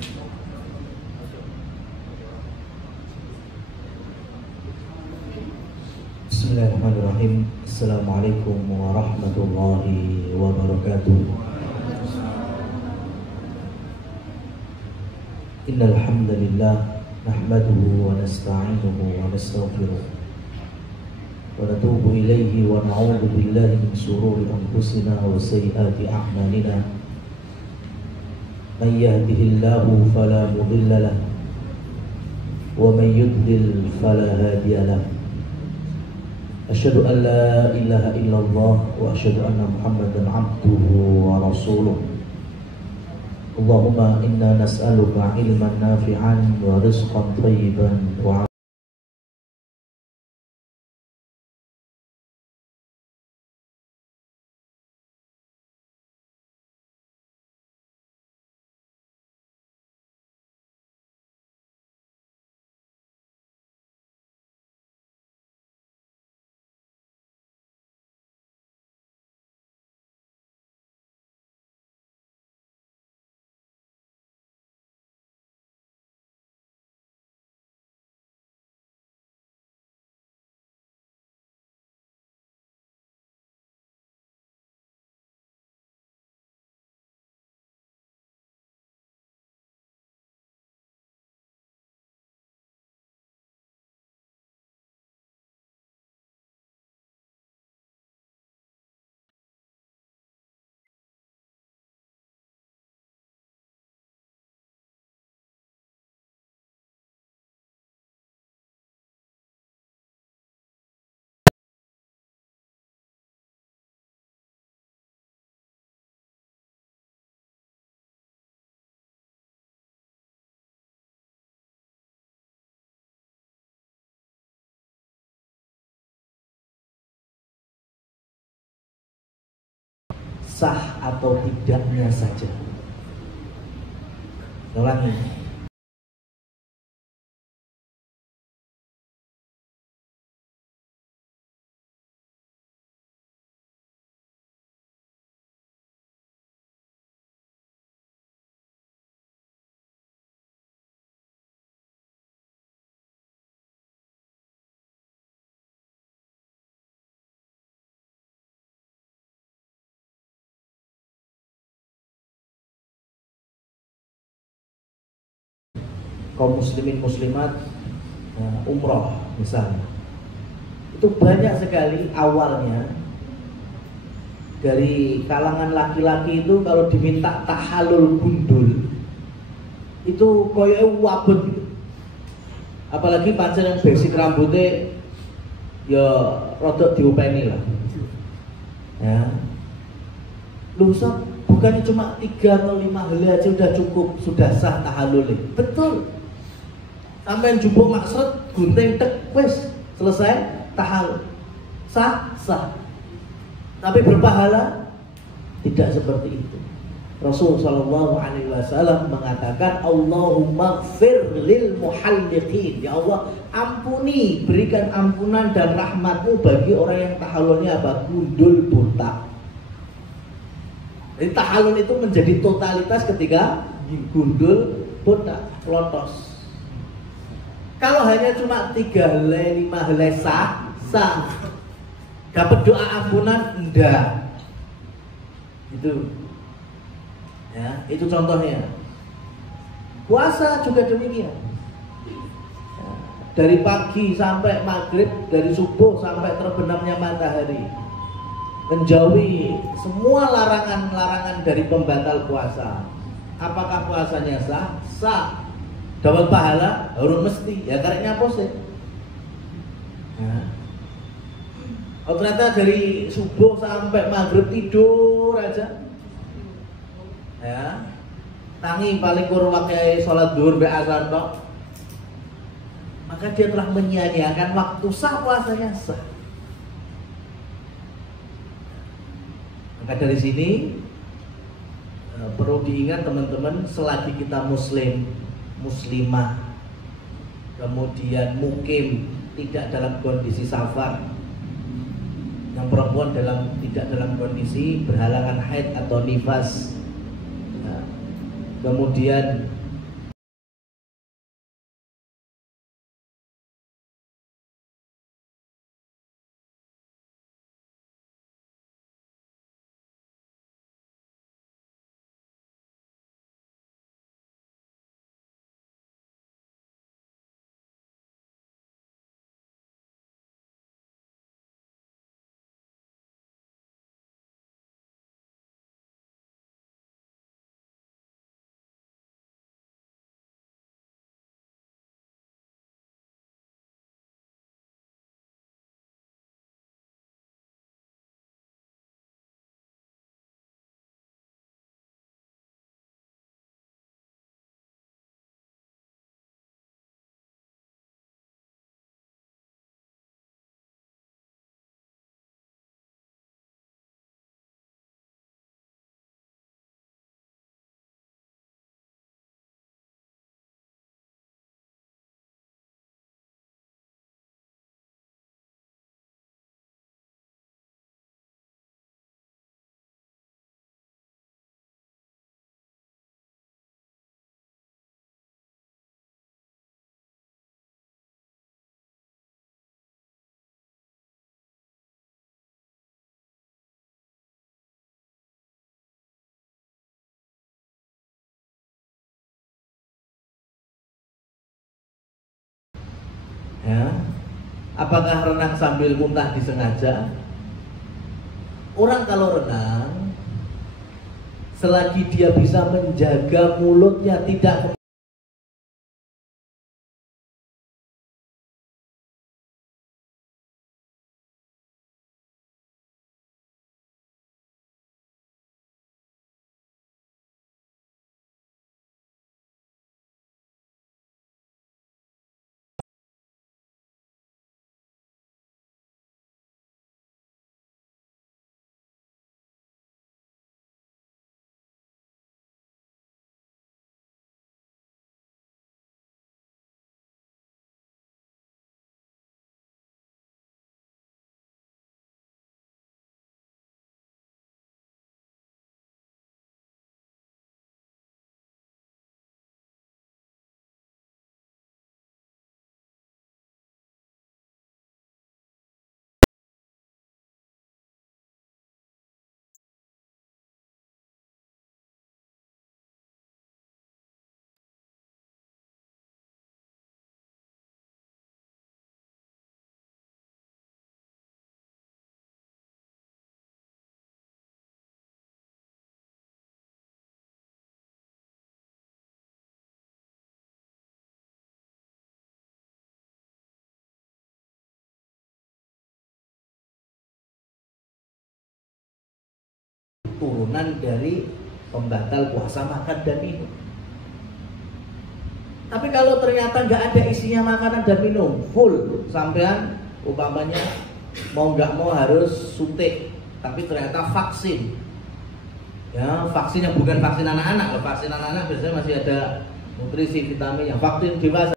Bismillahirrahmanirrahim. Assalamualaikum warahmatullahi wabarakatuh. Innal hamdalillah nahmaduhu wa nasta'inuhu wa nastaghfiruh wa natubu ilayhi wa na'udzu billahi min shururi anfusina wa sayyiati a'malina. Man yahdihillahu fala mudilla lahu wa man yudlil fala hadiya lahu. Asyhadu an la ilaha illallah wa asyhadu anna Muhammadan abduhu wa rasuluh. Allahumma inna nas'aluka ilman nafi'an wa rizqan thayyiban wa sah atau tidaknya saja. Ulangi. Kaum muslimin muslimat umroh misalnya, itu banyak sekali awalnya dari kalangan laki-laki itu kalau diminta tahalul gundul itu koyoke wabut gitu. Apalagi pancen yang basic rambutnya ya rodok diupeni lah ya. Lu Ustaz, bukannya cuma 3 atau 5 helai aja udah cukup, sudah sah tahalulnya? Betul. Sampai jumbo maksud gunting tek wes selesai tahallul, sah. Tapi berpahala? Tidak seperti itu. Rasul sallallahu alaihi wasallam mengatakan, Allahumma gfir lil muhalliqin. Ya Allah, ampuni, berikan ampunan dan rahmatmu bagi orang yang tahallulnya apa? Gundul botak. Jadi tahallul itu menjadi totalitas ketika gundul botak, lotos. Kalau hanya cuma 3 helai, 5 helai sah. Dapat doa ampunan? Enggak. Itu. Ya, itu contohnya. Puasa juga demikian. Ya, dari pagi sampai maghrib, dari subuh sampai terbenamnya matahari. Menjauhi semua larangan-larangan dari pembatal puasa. Apakah puasanya sah? Sah. Dapat pahala? Harus mesti. Ya karena apa sih? Ya. Oh, ternyata dari subuh sampai maghrib tidur aja. Ya. Tangi paling kurang pakai sholat duhur be azan tok. Maka dia telah menyia-nyiakan waktu sah puasanya sah. Maka dari sini perlu diingat teman-teman, selagi kita muslim, muslimah, kemudian mukim, tidak dalam kondisi safar, yang perempuan tidak dalam kondisi berhalangan haid atau nifas, kemudian Ya, apakah renang sambil muntah disengaja? Orang kalau renang, selagi dia bisa menjaga mulutnya tidak turunan dari pembatal puasa makan dan minum. Tapi kalau ternyata nggak ada isinya makanan dan minum, full sampean umpamanya mau nggak mau harus suntik, tapi ternyata vaksin, ya vaksin yang bukan vaksin anak-anak, vaksin anak-anak biasanya masih ada nutrisi vitaminnya, vaksin dewasa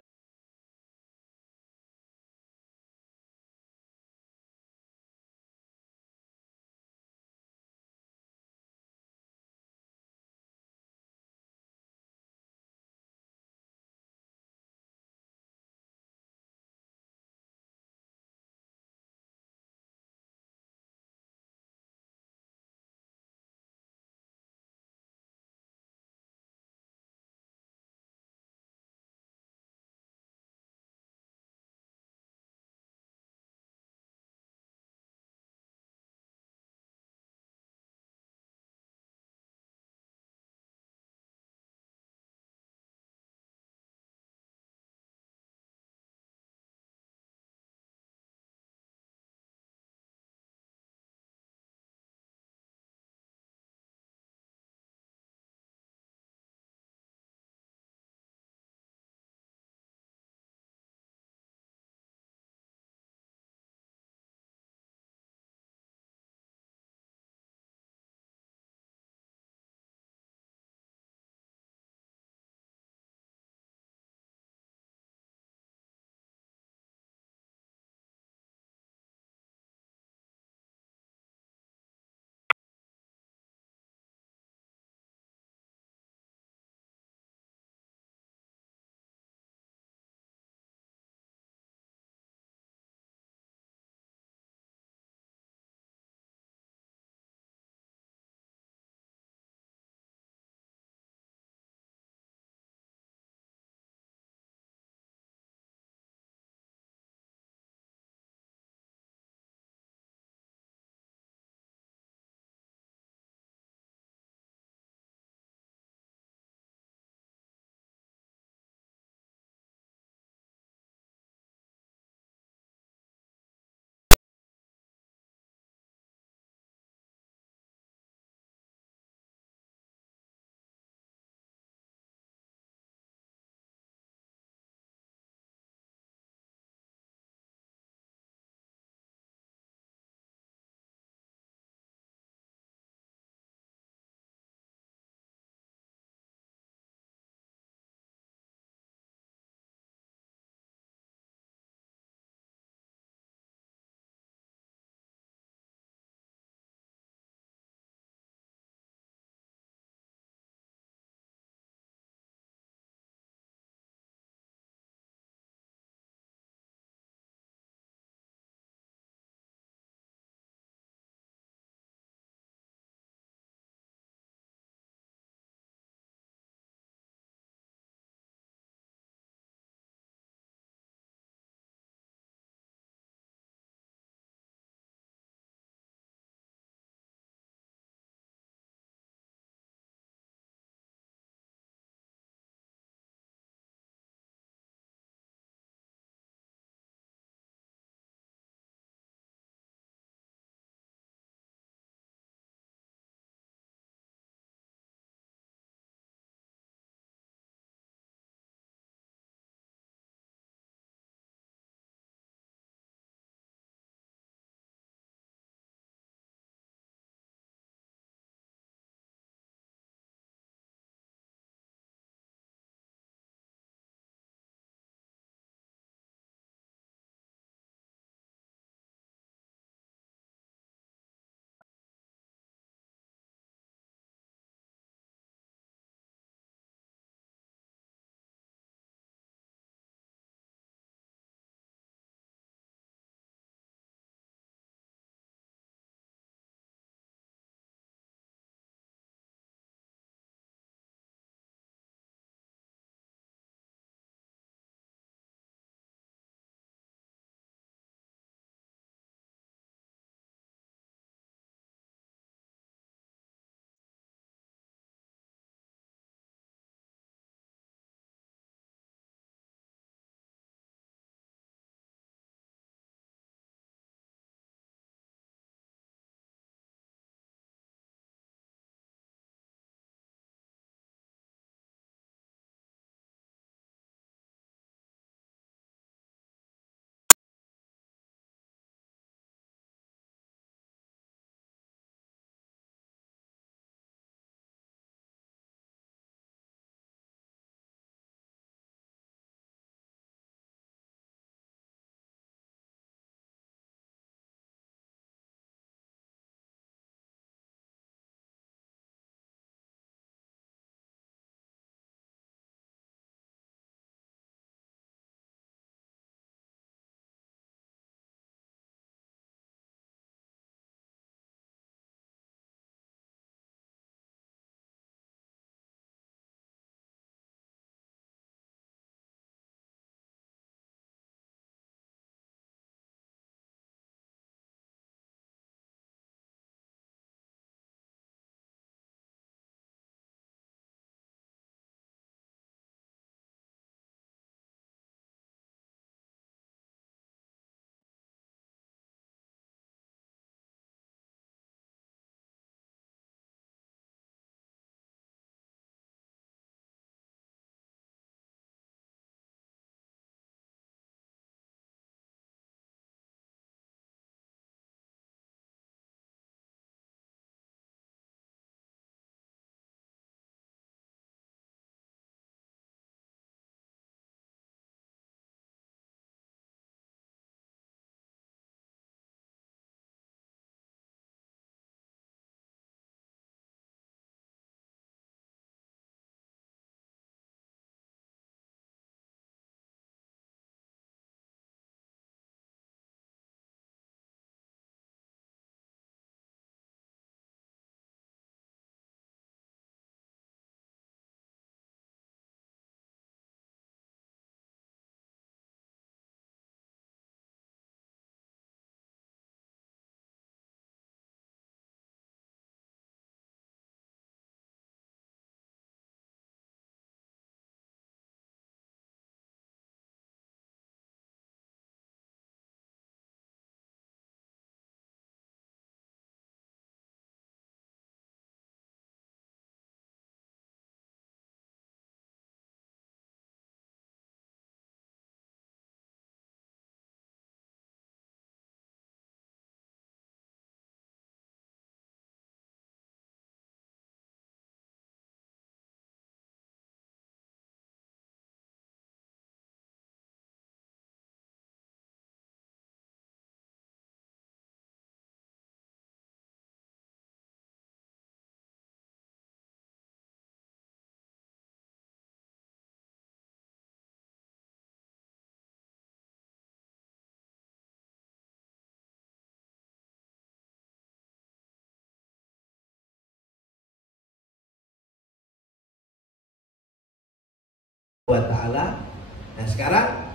wa ta'ala. Nah sekarang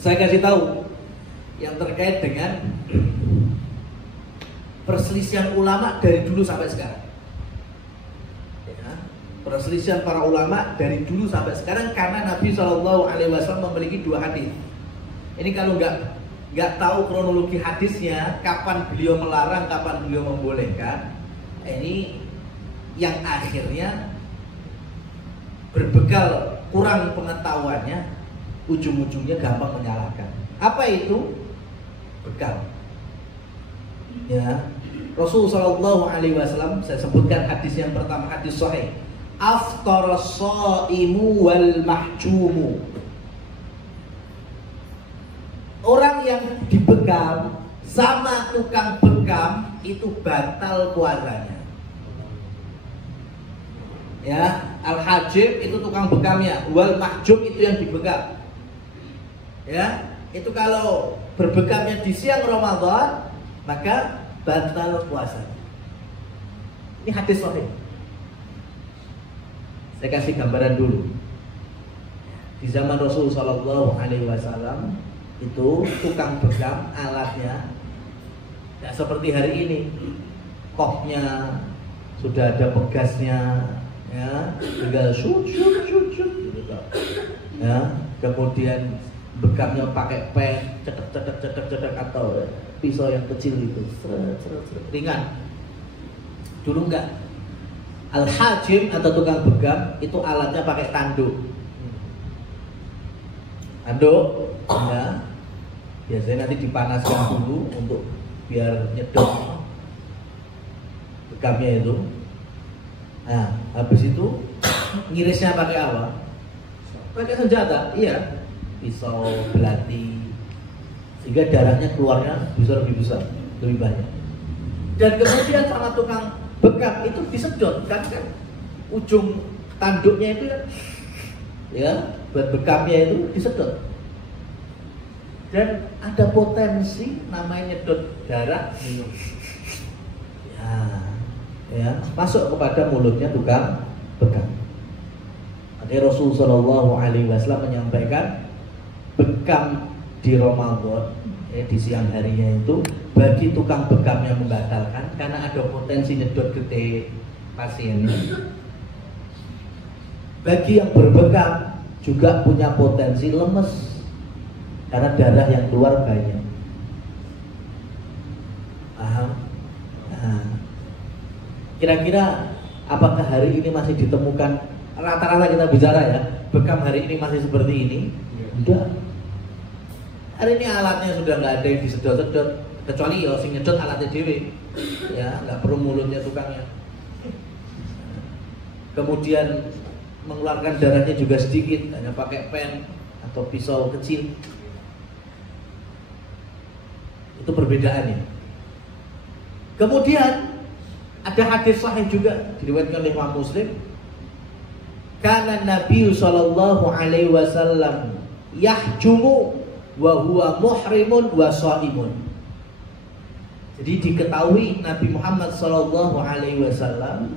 saya kasih tahu yang terkait dengan perselisihan ulama dari dulu sampai sekarang. Ya, perselisihan para ulama dari dulu sampai sekarang karena Nabi SAW memiliki 2 hadis. Ini kalau nggak tahu kronologi hadisnya, kapan beliau melarang, kapan beliau membolehkan, ini yang akhirnya berbekal kurang pengetahuannya, ujung-ujungnya gampang menyalahkan. Apa itu? Bekal. Ya, Rasulullah SAW, saya sebutkan hadis yang pertama, hadis sahih. Aftara shaimu wal mahjumu. Orang yang dibekam sama tukang bekam itu batal puasanya. Ya, al-hajib itu tukang bekamnya, wal mahjub itu yang dibekam. Ya, itu kalau berbekamnya di siang Ramadan maka batal puasa. Ini hadis sahih. Saya kasih gambaran dulu. Di zaman Rasul sallallahu alaihi wasallam itu tukang bekam alatnya tidak seperti hari ini. Kopnya sudah ada pegasnya, ya, tinggal shoot gitu. Ya, kemudian bekamnya pakai pen, cetek atau pisau yang kecil itu, ringan. Dulu enggak. Al-hajim atau tukang bekam itu alatnya pakai tanduk. Tanduk, ya. Biasanya nanti dipanaskan dulu untuk biar nyedot bekamnya itu. Nah, habis itu ngirisnya pakai apa? Pakai senjata, iya, pisau, belati, sehingga darahnya keluarnya bisa lebih besar, lebih banyak. Dan kemudian sama tukang bekam itu disedot, kan ujung tanduknya itu ya, buat bekamnya itu disedot. Dan ada potensi namanya nyedot darah, ya, masuk kepada mulutnya tukang bekam. Akhirnya Rasulullah SAW menyampaikan bekam di Ramadan, di siang harinya itu bagi tukang bekam yang membatalkan karena ada potensi nyedot gede pasien. Bagi yang berbekam juga punya potensi lemes karena darah yang keluar banyak. Paham? Nah, kira-kira apakah hari ini masih ditemukan, rata-rata kita bicara ya, bekam hari ini masih seperti ini? Enggak. Hari ini alatnya sudah nggak ada yang disedot-sedot, kecuali ya sing nyedot alatnya dewe, ya nggak perlu mulutnya tukangnya. Kemudian mengeluarkan darahnya juga sedikit, hanya pakai pen atau pisau kecil. Itu perbedaannya. Kemudian ada hadis sahih juga diriwayatkan oleh Imam Muslim. Kana Nabi sallallahu alaihi wasallam yahjumu wa huwa muhrimun wa shaimun. Jadi diketahui Nabi Muhammad sallallahu alaihi wasallam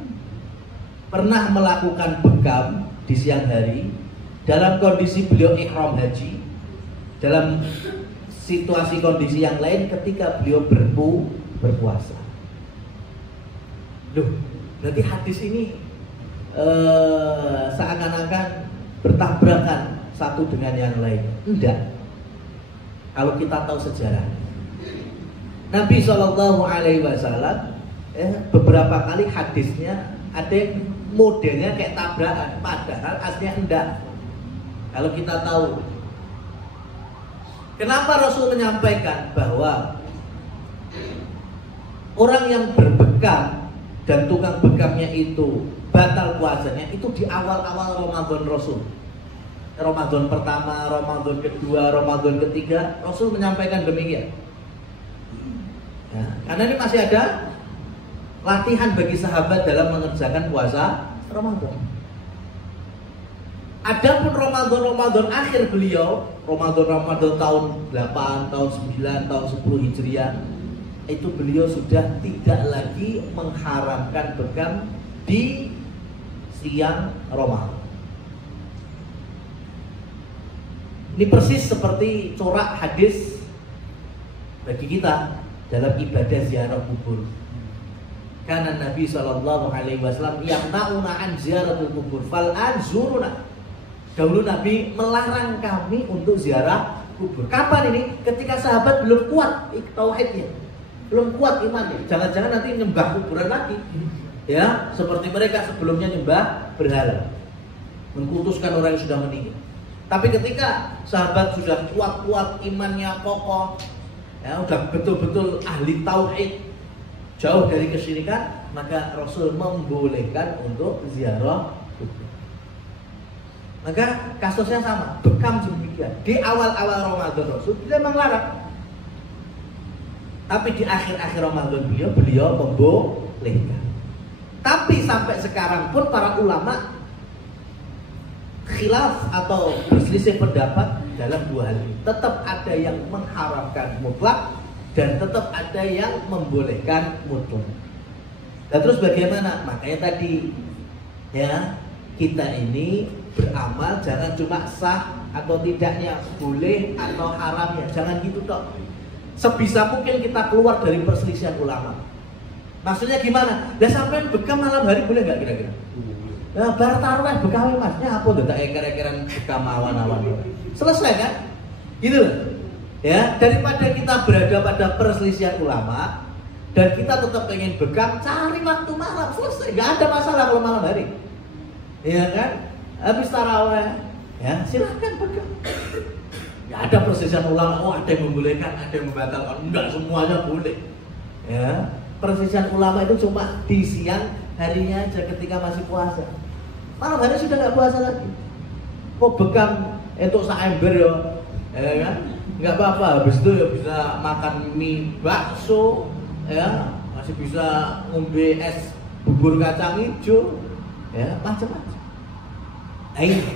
pernah melakukan bekam di siang hari dalam kondisi beliau ihram haji, dalam situasi kondisi yang lain ketika beliau berpuasa. Loh, berarti hadis ini seakan-akan bertabrakan satu dengan yang lain. Enggak. Kalau kita tahu sejarah, Nabi SAW beberapa kali hadisnya ada yang modelnya kayak tabrakan, padahal aslinya enggak. Kalau kita tahu, kenapa Rasul menyampaikan bahwa orang yang berbekam dan tukang bekamnya itu batal puasanya itu di awal-awal Ramadan Rasul. Ramadan pertama, Ramadan kedua, Ramadan ketiga, Rasul menyampaikan demikian. Ya, karena ini masih ada latihan bagi sahabat dalam mengerjakan puasa Ramadan. Adapun Ramadan akhir beliau, Ramadan tahun 8, tahun 9, tahun 10 Hijriah, itu beliau sudah tidak lagi mengharamkan bekam di siang Ramadan. Ini persis seperti corak hadis bagi kita dalam ibadah ziarah kubur. Karena Nabi SAW yamna'una an ziaratul kubur fal'an zuruna. Dahulu Nabi melarang kami untuk ziarah kubur. Kapan ini? Ketika sahabat belum kuat tauhidnya, belum kuat imannya. Jangan-jangan nanti nyembah kuburan lagi, ya, seperti mereka sebelumnya nyembah berhala, mengkultuskan orang yang sudah meninggal. Tapi ketika sahabat sudah kuat-kuat imannya, kokoh, ya, udah betul-betul ahli tauhid, jauh dari kesyirikan, maka Rasul membolehkan untuk ziarah kubur. Maka kasusnya sama, Bekam demikian. Di awal-awal Ramadan Rasul tidak melarang, tapi di akhir-akhir Ramadan beliau membolehkan. Tapi sampai sekarang pun para ulama khilaf atau berselisih pendapat dalam dua hal ini. Tetap ada yang mengharamkan mutlak dan tetap ada yang membolehkan mutlak. Dan terus bagaimana? Makanya tadi, ya, kita ini beramal jangan cuma sah atau tidaknya, boleh atau haramnya, jangan gitu toh. Sebisa mungkin kita keluar dari perselisihan ulama. Maksudnya gimana? Lah sampai bekam malam hari boleh nggak kira-kira? Nah, bar taruh bekam masnya apa tuh? Tak eker-ekeran bekam awan-awan. Selesai kan? Gitu. Ya, daripada kita berada pada perselisihan ulama dan kita tetap pengen bekam, cari waktu malam, selesai. Nggak ada masalah kalau malam hari. Iya kan? Habis tarawih, ya silahkan bekam. Nggak ada perselisihan ulama. Oh, ada yang membolehkan, ada yang membatalkan. Enggak, semuanya boleh. Ya, perselisihan ulama itu cuma di siang harinya aja ketika masih puasa. Malam hari sudah nggak puasa lagi. Kok bekam untuk saember ya kan? Nggak apa-apa. Habis itu ya bisa makan mie bakso, ya masih bisa ngombe es bubur kacang hijau, ya macam-macam. Nah, ini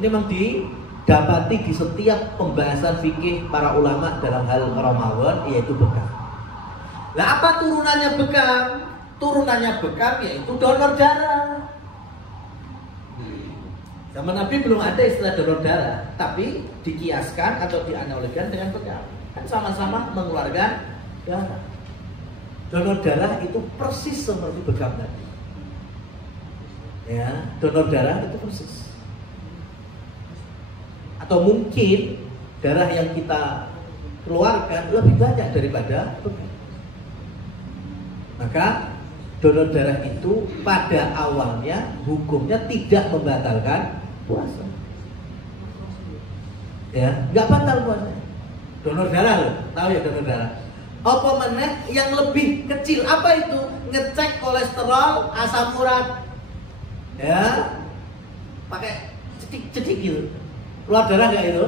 memang didapati di setiap pembahasan fikih para ulama dalam hal Ramadan, yaitu bekam. Nah, apa turunannya bekam? Turunannya bekam yaitu donor darah. Zaman Nabi belum ada istilah donor darah, tapi dikiaskan atau dianalogikan dengan bekam. Kan sama-sama mengeluarkan darah. Donor darah itu persis seperti bekam tadi. Ya, donor darah itu persis. Atau mungkin darah yang kita keluarkan lebih banyak daripada bekam. Maka donor darah itu pada awalnya hukumnya tidak membatalkan puasa. Ya, nggak batal puasa. Donor darah loh, tahu ya donor darah. Apa meneh yang lebih kecil? Apa itu? Ngecek kolesterol, asam urat. Ya, pakai cedik-cedik gitu. Keluar darah nggak itu?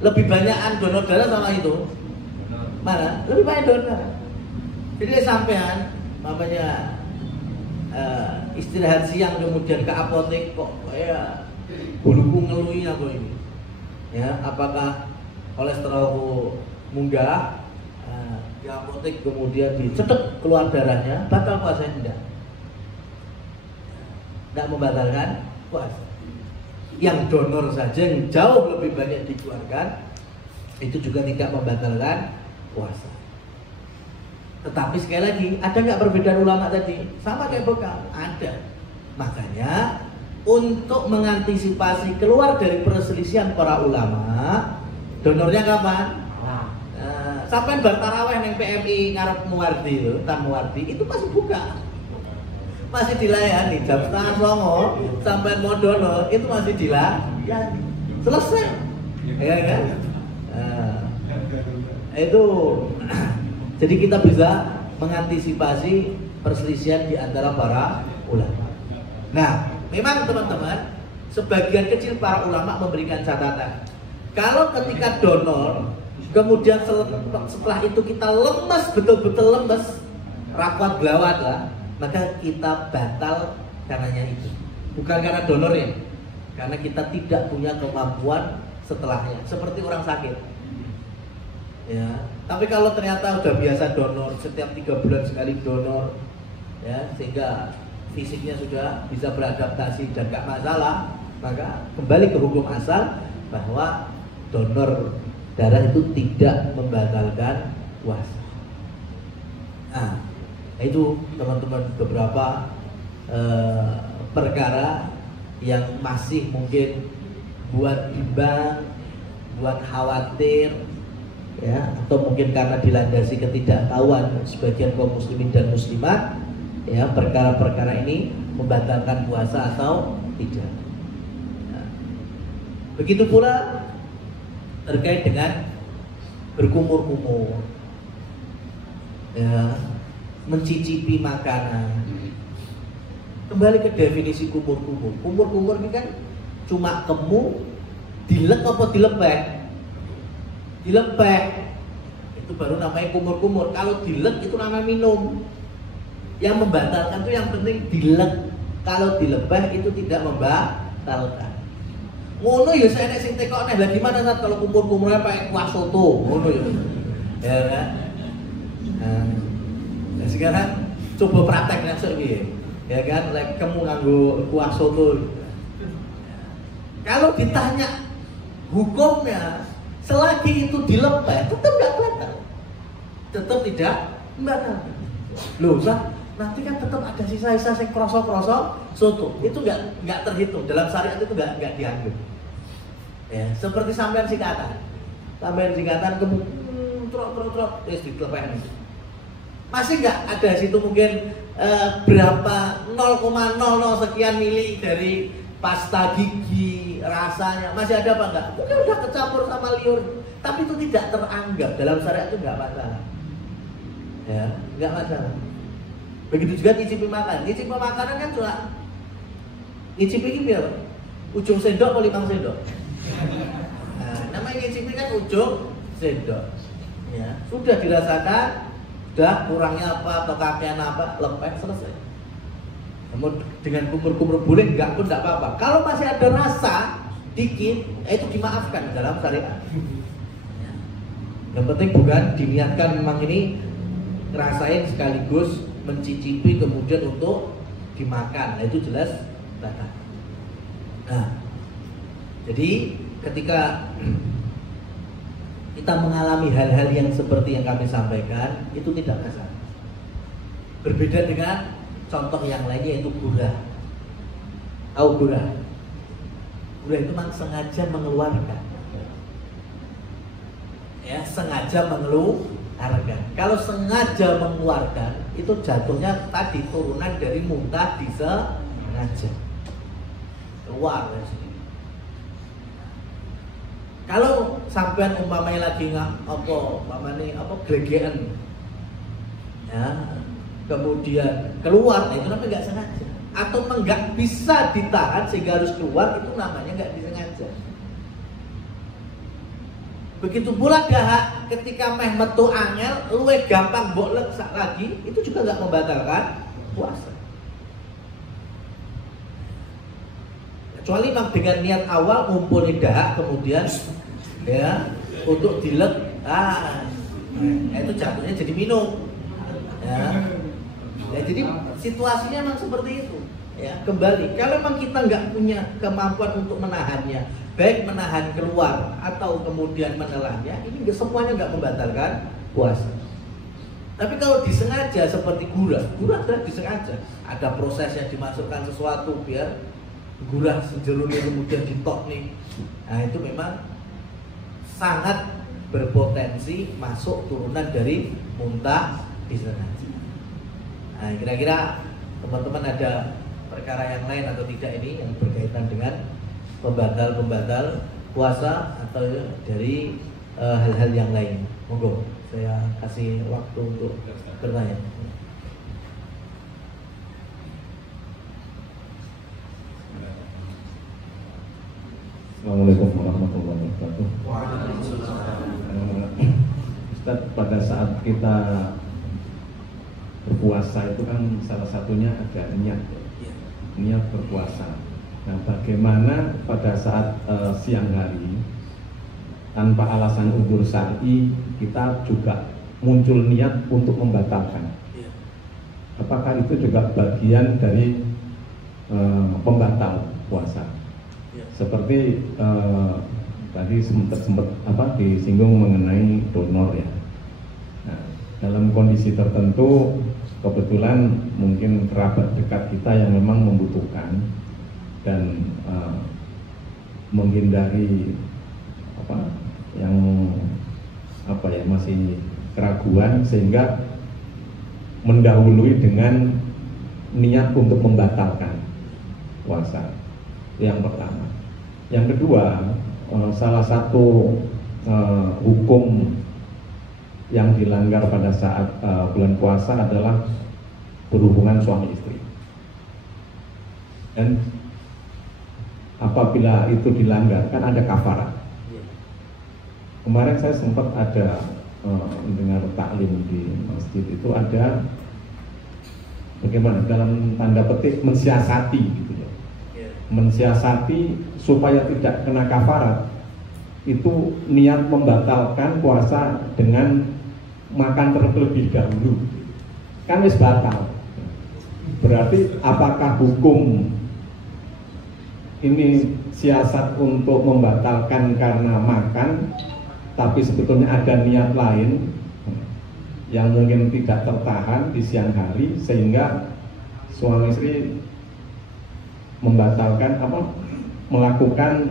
Lebih banyakan donor darah sama itu? Mana? Lebih banyak donor darah. Jadi sampean namanya istirahat siang kemudian ke apotek kok kayak buluku ngeluhi apa ini? Ya, apakah kolesterolku munggah? Di apotek kemudian dicetek keluar darahnya, batal puasa enggak? Tidak membatalkan puasa. Yang donor saja yang jauh lebih banyak dikeluarkan itu juga tidak membatalkan puasa. Tetapi sekali lagi, ada nggak perbedaan ulama tadi? Sama kayak bekam? Ada. Makanya untuk mengantisipasi keluar dari perselisihan para ulama, donornya kapan? Sampai bar taraweh yang PMI ngarep Muwardi itu, Tan Muwardi itu masih buka, masih dilayani jam 8:30 sampai mau donor itu masih dilayani, selesai, ya kan? Itu jadi kita bisa mengantisipasi perselisihan di antara para ulama. Nah, memang teman-teman, sebagian kecil para ulama memberikan catatan. Kalau ketika donor, kemudian setelah itu kita lemes, betul-betul lemes, rapat belawat lah, maka kita batal karenanya itu. Bukan karena donornya, karena kita tidak punya kemampuan setelahnya. Seperti orang sakit. Ya, tapi kalau ternyata udah biasa donor, setiap 3 bulan sekali donor, ya, sehingga fisiknya sudah bisa beradaptasi dan gak masalah, maka kembali ke hukum asal bahwa donor darah itu tidak membatalkan puasa. Nah, itu teman-teman beberapa perkara yang masih mungkin buat bimbang, buat khawatir, ya, atau mungkin karena dilandasi ketidaktahuan sebagian kaum muslimin dan muslimat, ya, perkara-perkara ini membatalkan puasa atau tidak. Nah, begitu pula terkait dengan berkumur-kumur, ya, mencicipi makanan. Kembali ke definisi kumur-kumur. Kumur-kumur ini kan cuma kemu, dilek apa dilepek? Dilepek. Itu baru namanya kumur-kumur. Kalau dilek itu namanya minum. Yang membatalkan itu yang penting dilek. Kalau dilepek itu tidak membatalkan. Ngono ya saya nek sing tekok neh. Lah gimana saat kalau kumur-kumurnya pakai kuah soto? Ngono ya. Ya kan? Nah, sekarang coba praktek langsung piye? Ya kan, like kamu nganggo kuah soto. Kalau ditanya hukumnya, selagi itu dilepeh, tetap nggak batal, tetap tidak batal. Loh, nanti kan tetap ada sisa-sisa yang krosok-krosok soto. Itu nggak terhitung dalam syariat, itu nggak dianggap. Ya, seperti sampean sikatan kamu trok, ditelepeh. Masih nggak ada situ mungkin berapa 0,00 sekian mili dari pasta gigi rasanya, masih ada apa enggak? Mungkin udah kecampur sama liur, tapi itu tidak teranggap dalam syariat, itu enggak masalah. Ya, enggak masalah. Begitu juga nyicipi makanan kan cuma nyicipi ini apa? Ujung sendok atau 5 sendok. Nah, namanya nyicipi kan ujung sendok. Ya, sudah dirasakan, udah kurangnya apa atau kakean apa, lepek, selesai. Namun dengan kumur-kumur boleh enggak pun enggak apa-apa. Kalau masih ada rasa dikit, itu dimaafkan dalam syariat. Yang penting bukan diniatkan memang ini ngerasain sekaligus mencicipi kemudian untuk dimakan. Nah, itu jelas batal. Nah, jadi ketika kita mengalami hal-hal yang seperti yang kami sampaikan, itu tidak masalah. Berbeda dengan contoh yang lainnya, yaitu gurah. Tahu gurah? Gurah itu memang sengaja mengeluarkan. Ya, sengaja mengeluarkan. Kalau sengaja mengeluarkan, itu jatuhnya tadi turunan dari muntah disengaja. Keluar dari sini. Kalau sampean umpamanya lagi gregean, ya, kemudian keluar, itu namanya nggak sengaja, atau nggak bisa ditahan sehingga harus keluar, itu namanya nggak disengaja. Begitu pula dahak, ketika meh metu angel, luwe gampang mbok leksak lagi, itu juga nggak membatalkan puasa. Kecuali memang dengan niat awal ngumpulin dahak, kemudian ya untuk dilek, itu jatuhnya jadi minum. Ya, jadi situasinya memang seperti itu. Ya, kembali, kalau memang kita nggak punya kemampuan untuk menahannya, baik menahan keluar atau kemudian menelannya, ini semuanya nggak membatalkan puasa. Tapi kalau disengaja seperti gurah adalah disengaja. Ada prosesnya, dimasukkan sesuatu biar gurah sejerunnya kemudian ditok nih. Nah, itu memang sangat berpotensi masuk turunan dari muntah disengaja. Nah, kira-kira teman-teman ada perkara yang lain atau tidak ini yang berkaitan dengan pembatal puasa atau dari hal-hal yang lain? Monggo, saya kasih waktu untuk bertanya. Assalamualaikum warahmatullahi wabarakatuh. Ustaz, pada saat kita berpuasa itu kan salah satunya ada niat berpuasa. Nah, bagaimana pada saat siang hari tanpa alasan udzur syar'i kita juga muncul niat untuk membatalkan? Apakah itu juga bagian dari pembatal puasa? Seperti tadi sempat disinggung mengenai donor ya. Nah, dalam kondisi tertentu kebetulan mungkin kerabat dekat kita yang memang membutuhkan dan menghindari masih keraguan sehingga mendahului dengan niat untuk membatalkan puasa. Yang pertama. Yang kedua, salah satu hukum yang dilanggar pada saat bulan puasa adalah berhubungan suami istri. Dan apabila itu dilanggar kan ada kafarat. Kemarin saya sempat ada mendengar taklim di masjid, itu ada bagaimana dalam tanda petik mensiasati gitu ya. Mensiasati supaya tidak kena kafarat, itu niat membatalkan puasa dengan makan terlebih dahulu, kan wis batal. Berarti apakah hukum ini siasat untuk membatalkan karena makan, tapi sebetulnya ada niat lain yang mungkin tidak tertahan di siang hari sehingga suami istri membatalkan melakukan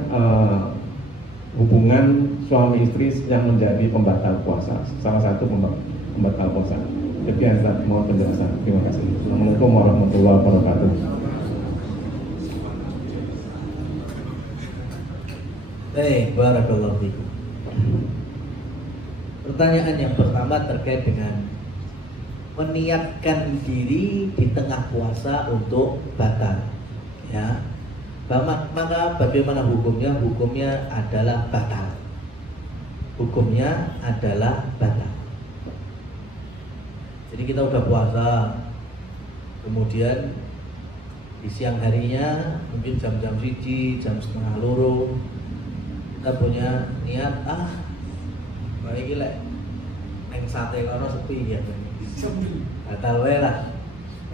hubungan suami istri yang menjadi pembatal puasa, salah satu pembatal puasa. Jadi Ustaz, mohon penjelasan. Terima kasih. Assalamualaikum warahmatullahi wabarakatuh. Baik, barakallahu fikum. Pertanyaan yang pertama terkait dengan meniatkan diri di tengah puasa untuk batal. Ya, maka bagaimana hukumnya? Hukumnya adalah batal. Hukumnya adalah batal. Jadi kita udah puasa, kemudian di siang harinya mungkin jam-jam 1, jam setengah loro, kita punya niat iki lek neng sate kono sepi ya. Batal wae lah.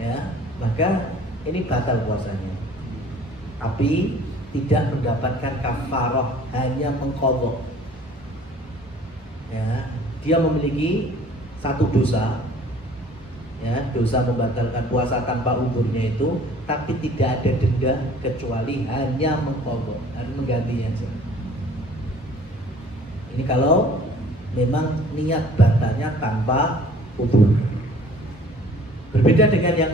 Ya, maka ini batal puasanya. Tapi tidak mendapatkan kafarah, hanya mengqadha. Ya, dia memiliki satu dosa. Ya, dosa membatalkan puasa tanpa umurnya itu, tapi tidak ada denda kecuali hanya mengqadha, hanya menggantinya saja. Ini kalau memang niat batalnya tanpa udzur. Berbeda dengan yang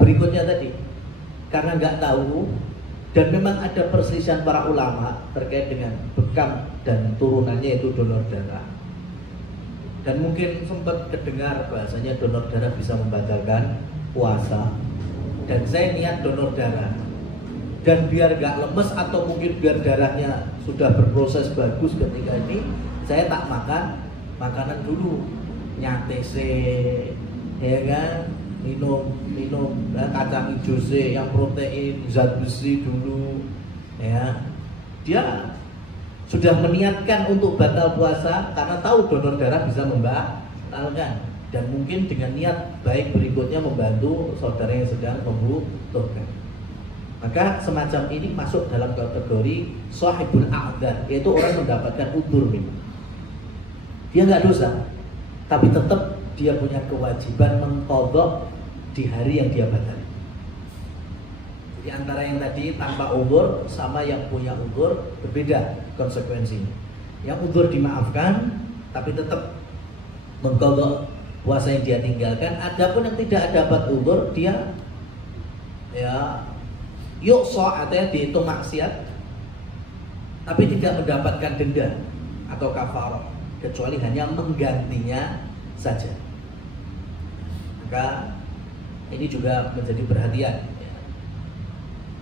berikutnya tadi, karena nggak tahu dan memang ada perselisihan para ulama terkait dengan bekam dan turunannya itu donor darah. Dan mungkin sempat kedengar bahasanya donor darah bisa membatalkan puasa. Dan saya niat donor darah. Dan biar gak lemes atau mungkin biar darahnya sudah berproses bagus ketika ini, saya tak makan makanan dulu, nyate ya kan, minum kacang hijau yang protein, zat besi dulu, ya. Dia sudah meniatkan untuk batal puasa karena tahu donor darah bisa membatalkan, dan mungkin dengan niat baik berikutnya membantu saudara yang sedang membutuhkan. Maka semacam ini masuk dalam kategori sahibul a'dzar, yaitu orang mendapatkan udzur memang. Dia nggak dosa, tapi tetap dia punya kewajiban mengqadha di hari yang dia batal. Jadi antara yang tadi tanpa udzur sama yang punya udzur berbeda konsekuensinya. Yang udzur dimaafkan, tapi tetap mengqadha puasa yang dia tinggalkan. Adapun yang tidak dapat udzur, dia ya artinya dihitung maksiat, tapi tidak mendapatkan denda atau kafarah, kecuali hanya menggantinya saja. Maka ini juga menjadi perhatian ya,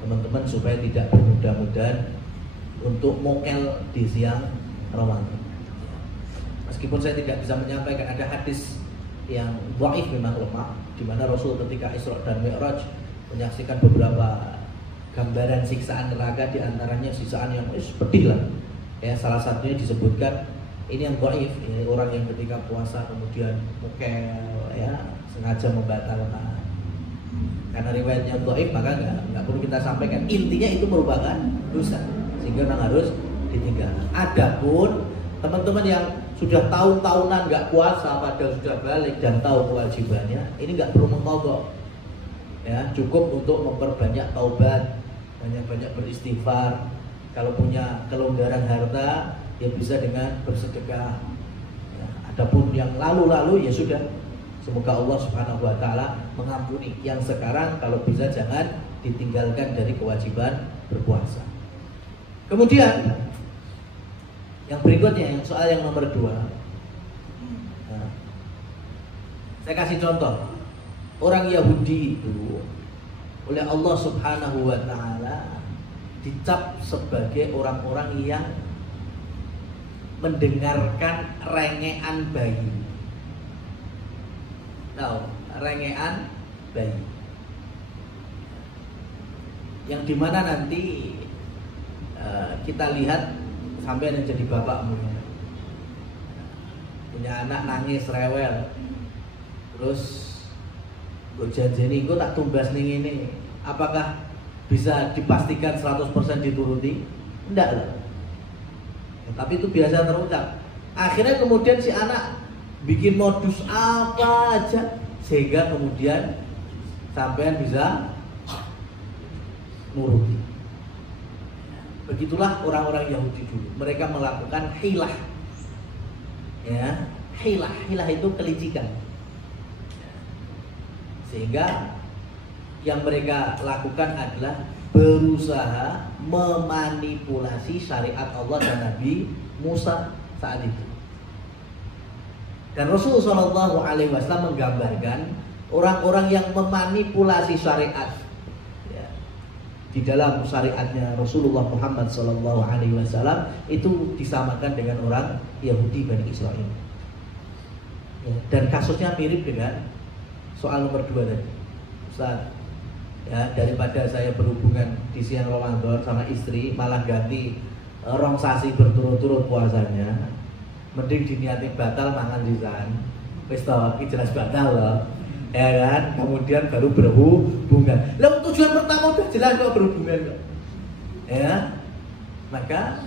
teman-teman, supaya tidak bermudah-mudahan untuk mokel di siang Ramadan. Meskipun saya tidak bisa menyampaikan, ada hadis yang dhaif, memang lemah, di mana Rasul ketika Isra dan Mi'raj menyaksikan beberapa gambaran siksaan neraka, di antaranya siksaan yang pedih lah. Ya, salah satunya disebutkan ini yang dhaif, ya, orang yang ketika puasa kemudian mokel, ya, sengaja membatalkan. Karena riwayatnya dhaif, maka nggak perlu kita sampaikan. Intinya itu merupakan dosa. sehingga memang harus ditinggalkan. Adapun teman-teman yang sudah tahun-tahunan nggak puasa padahal sudah balik dan tahu kewajibannya, ini nggak perlu mengkodok, ya cukup untuk memperbanyak taubat, banyak-banyak beristighfar. Kalau punya kelonggaran harta, ya bisa dengan bersedekah. Ya, adapun yang lalu-lalu ya sudah, semoga Allah Subhanahu Wa Taala mengampuni. Yang sekarang kalau bisa jangan ditinggalkan dari kewajiban berpuasa. Kemudian yang berikutnya, yang soal yang nomor 2, nah, saya kasih contoh. Orang Yahudi itu oleh Allah Subhanahu Wa Taala dicap sebagai orang-orang yang mendengarkan rengean bayi. Tahu rengean bayi? Yang dimana nanti kita lihat sampai yang jadi bapakmu, punya anak nangis rewel, terus gue janjeni gue tak tumbas nih ini, apakah bisa dipastikan 100% dituruti? Enggak lah. Ya, tapi itu biasa terucap. Akhirnya kemudian si anak bikin modus apa aja sehingga kemudian sampean bisa nuruti. Begitulah orang-orang Yahudi dulu. Mereka melakukan hilah. Ya, hilah itu kelicikan. Sehingga yang mereka lakukan adalah berusaha memanipulasi syariat Allah dan Nabi Musa saat itu. Dan Rasulullah SAW menggambarkan orang-orang yang memanipulasi syariat di dalam syariatnya Rasulullah Muhammad SAW itu disamakan dengan orang Yahudi Bani Israel. Ya, dan kasusnya mirip dengan soal nomor 2 tadi. Ustaz, ya, daripada saya berhubungan di siang Ramadan sama istri malah ganti rong sasi berturut-turut puasanya, mending diniati batal mangan risan. Wis to, iki jelas batal loh. Ya kan, kemudian baru berhubungan. Lah tujuan pertama udah jelas kok berhubungan kok. Ya, maka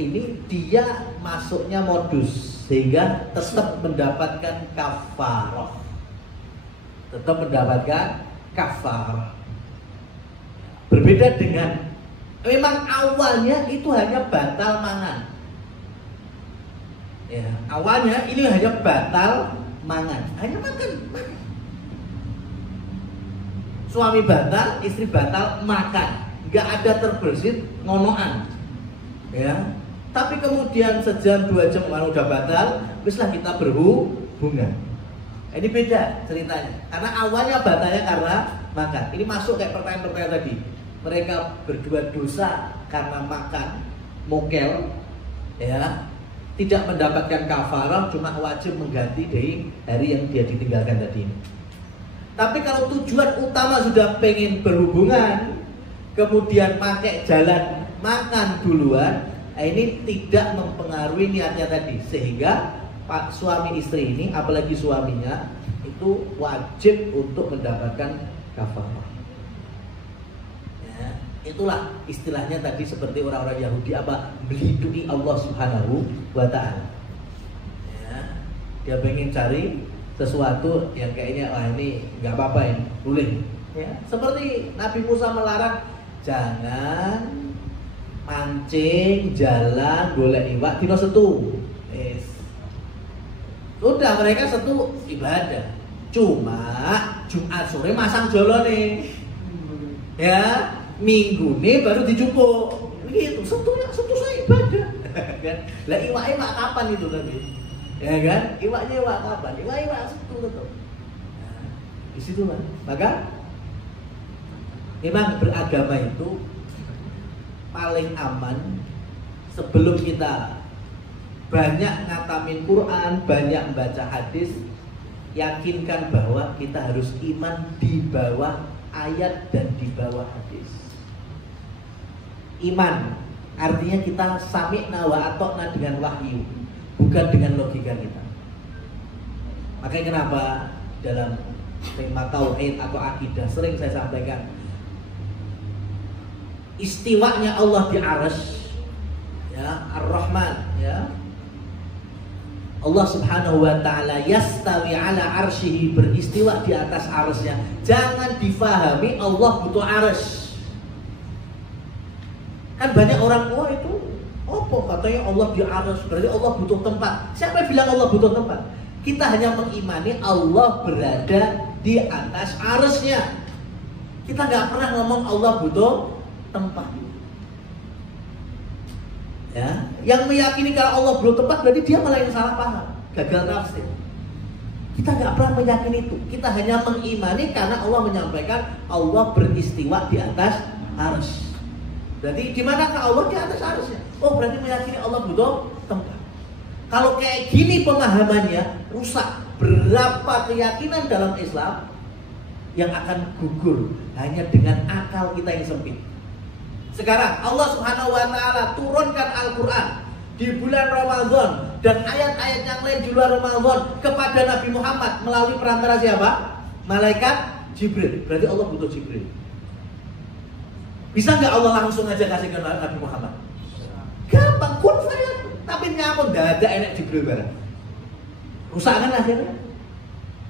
ini dia masuknya modus sehingga tetap mendapatkan kafarah. Tetap mendapatkan kafarah. Berbeda dengan memang awalnya itu hanya batal mangan. Ya, awalnya ini hanya batal mangan, hanya makan. Suami batal, istri batal makan, nggak ada terbersit ngonoan, ya. Tapi kemudian sejam 2 jam kalau udah batal, bislah kita berhubungan. Ini beda ceritanya, karena awalnya batalnya karena makan. Ini masuk kayak pertanyaan-pertanyaan tadi. Mereka berdua dosa karena makan, mokel, ya, tidak mendapatkan kafarah, cuma wajib mengganti dari hari yang dia ditinggalkan tadi ini. Tapi kalau tujuan utama sudah pengen berhubungan, kemudian pakai jalan makan duluan, ini tidak mempengaruhi niatnya tadi, sehingga Pak suami istri ini, apalagi suaminya, itu wajib untuk mendapatkan kafarah. Ya, itulah istilahnya tadi seperti orang-orang Yahudi apa melindungi Allah Subhanahu wa Ta'ala. Ya, dia pengen cari sesuatu yang kayaknya wah ini nggak apa-apa ini boleh, ya. Seperti Nabi Musa melarang jangan mancing jalan golek iwak dino setu. Yes. Sudah mereka setu ibadah, cuma Jumat sore masang jolone, ya Minggu nih baru dijupuk gitu. Setu saya ibadah kan. Lah iwak kapan itu tadi? Ya kan, iwaknya iwak kapan? Iwak setu tetap. Nah, di situ kan. Maka memang beragama itu paling aman sebelum kita banyak ngatamin Quran, banyak membaca hadis, yakinkan bahwa kita harus iman di bawah ayat dan di bawah hadis. Iman artinya kita sami'na wa ata'na dengan wahyu, bukan dengan logika kita. Makanya kenapa dalam tema tauhid atau akidah sering saya sampaikan, istiwanya Allah di arsy ya, Ar-Rahman, ya. Allah Subhanahu wa taala yastawi ala arsyihi, beristiwa di atas arsy-Nya. Jangan difahami Allah butuh arsy. Kan banyak orang tua itu, katanya Allah di arsy, berarti Allah butuh tempat. Siapa yang bilang Allah butuh tempat? Kita hanya mengimani Allah berada di atas arsy-Nya. Kita nggak pernah ngomong Allah butuh tempat. Ya, yang meyakini kalau Allah belum tepat berarti dia malah yang salah paham, gagal tafsir. Kita nggak pernah meyakini itu. Kita hanya mengimani karena Allah menyampaikan Allah beristiwa di atas arsy. Berarti di manakah Allah di atas arsy-Nya? Oh, berarti meyakini Allah butuh tempat. Kalau kayak gini pemahamannya rusak. Berapa keyakinan dalam Islam yang akan gugur hanya dengan akal kita yang sempit. Sekarang Allah Subhanahu wa taala turunkan Al-Qur'an di bulan Ramadan dan ayat-ayat yang lain di luar Ramadan kepada Nabi Muhammad melalui perantara siapa? Malaikat Jibril. Berarti Allah butuh Jibril. Bisa nggak Allah langsung aja kasih ke Nabi Muhammad? Gampang, kun saya. Tapi nyapun nggak ada enak Jibril bareng. Rusak kan akhirnya?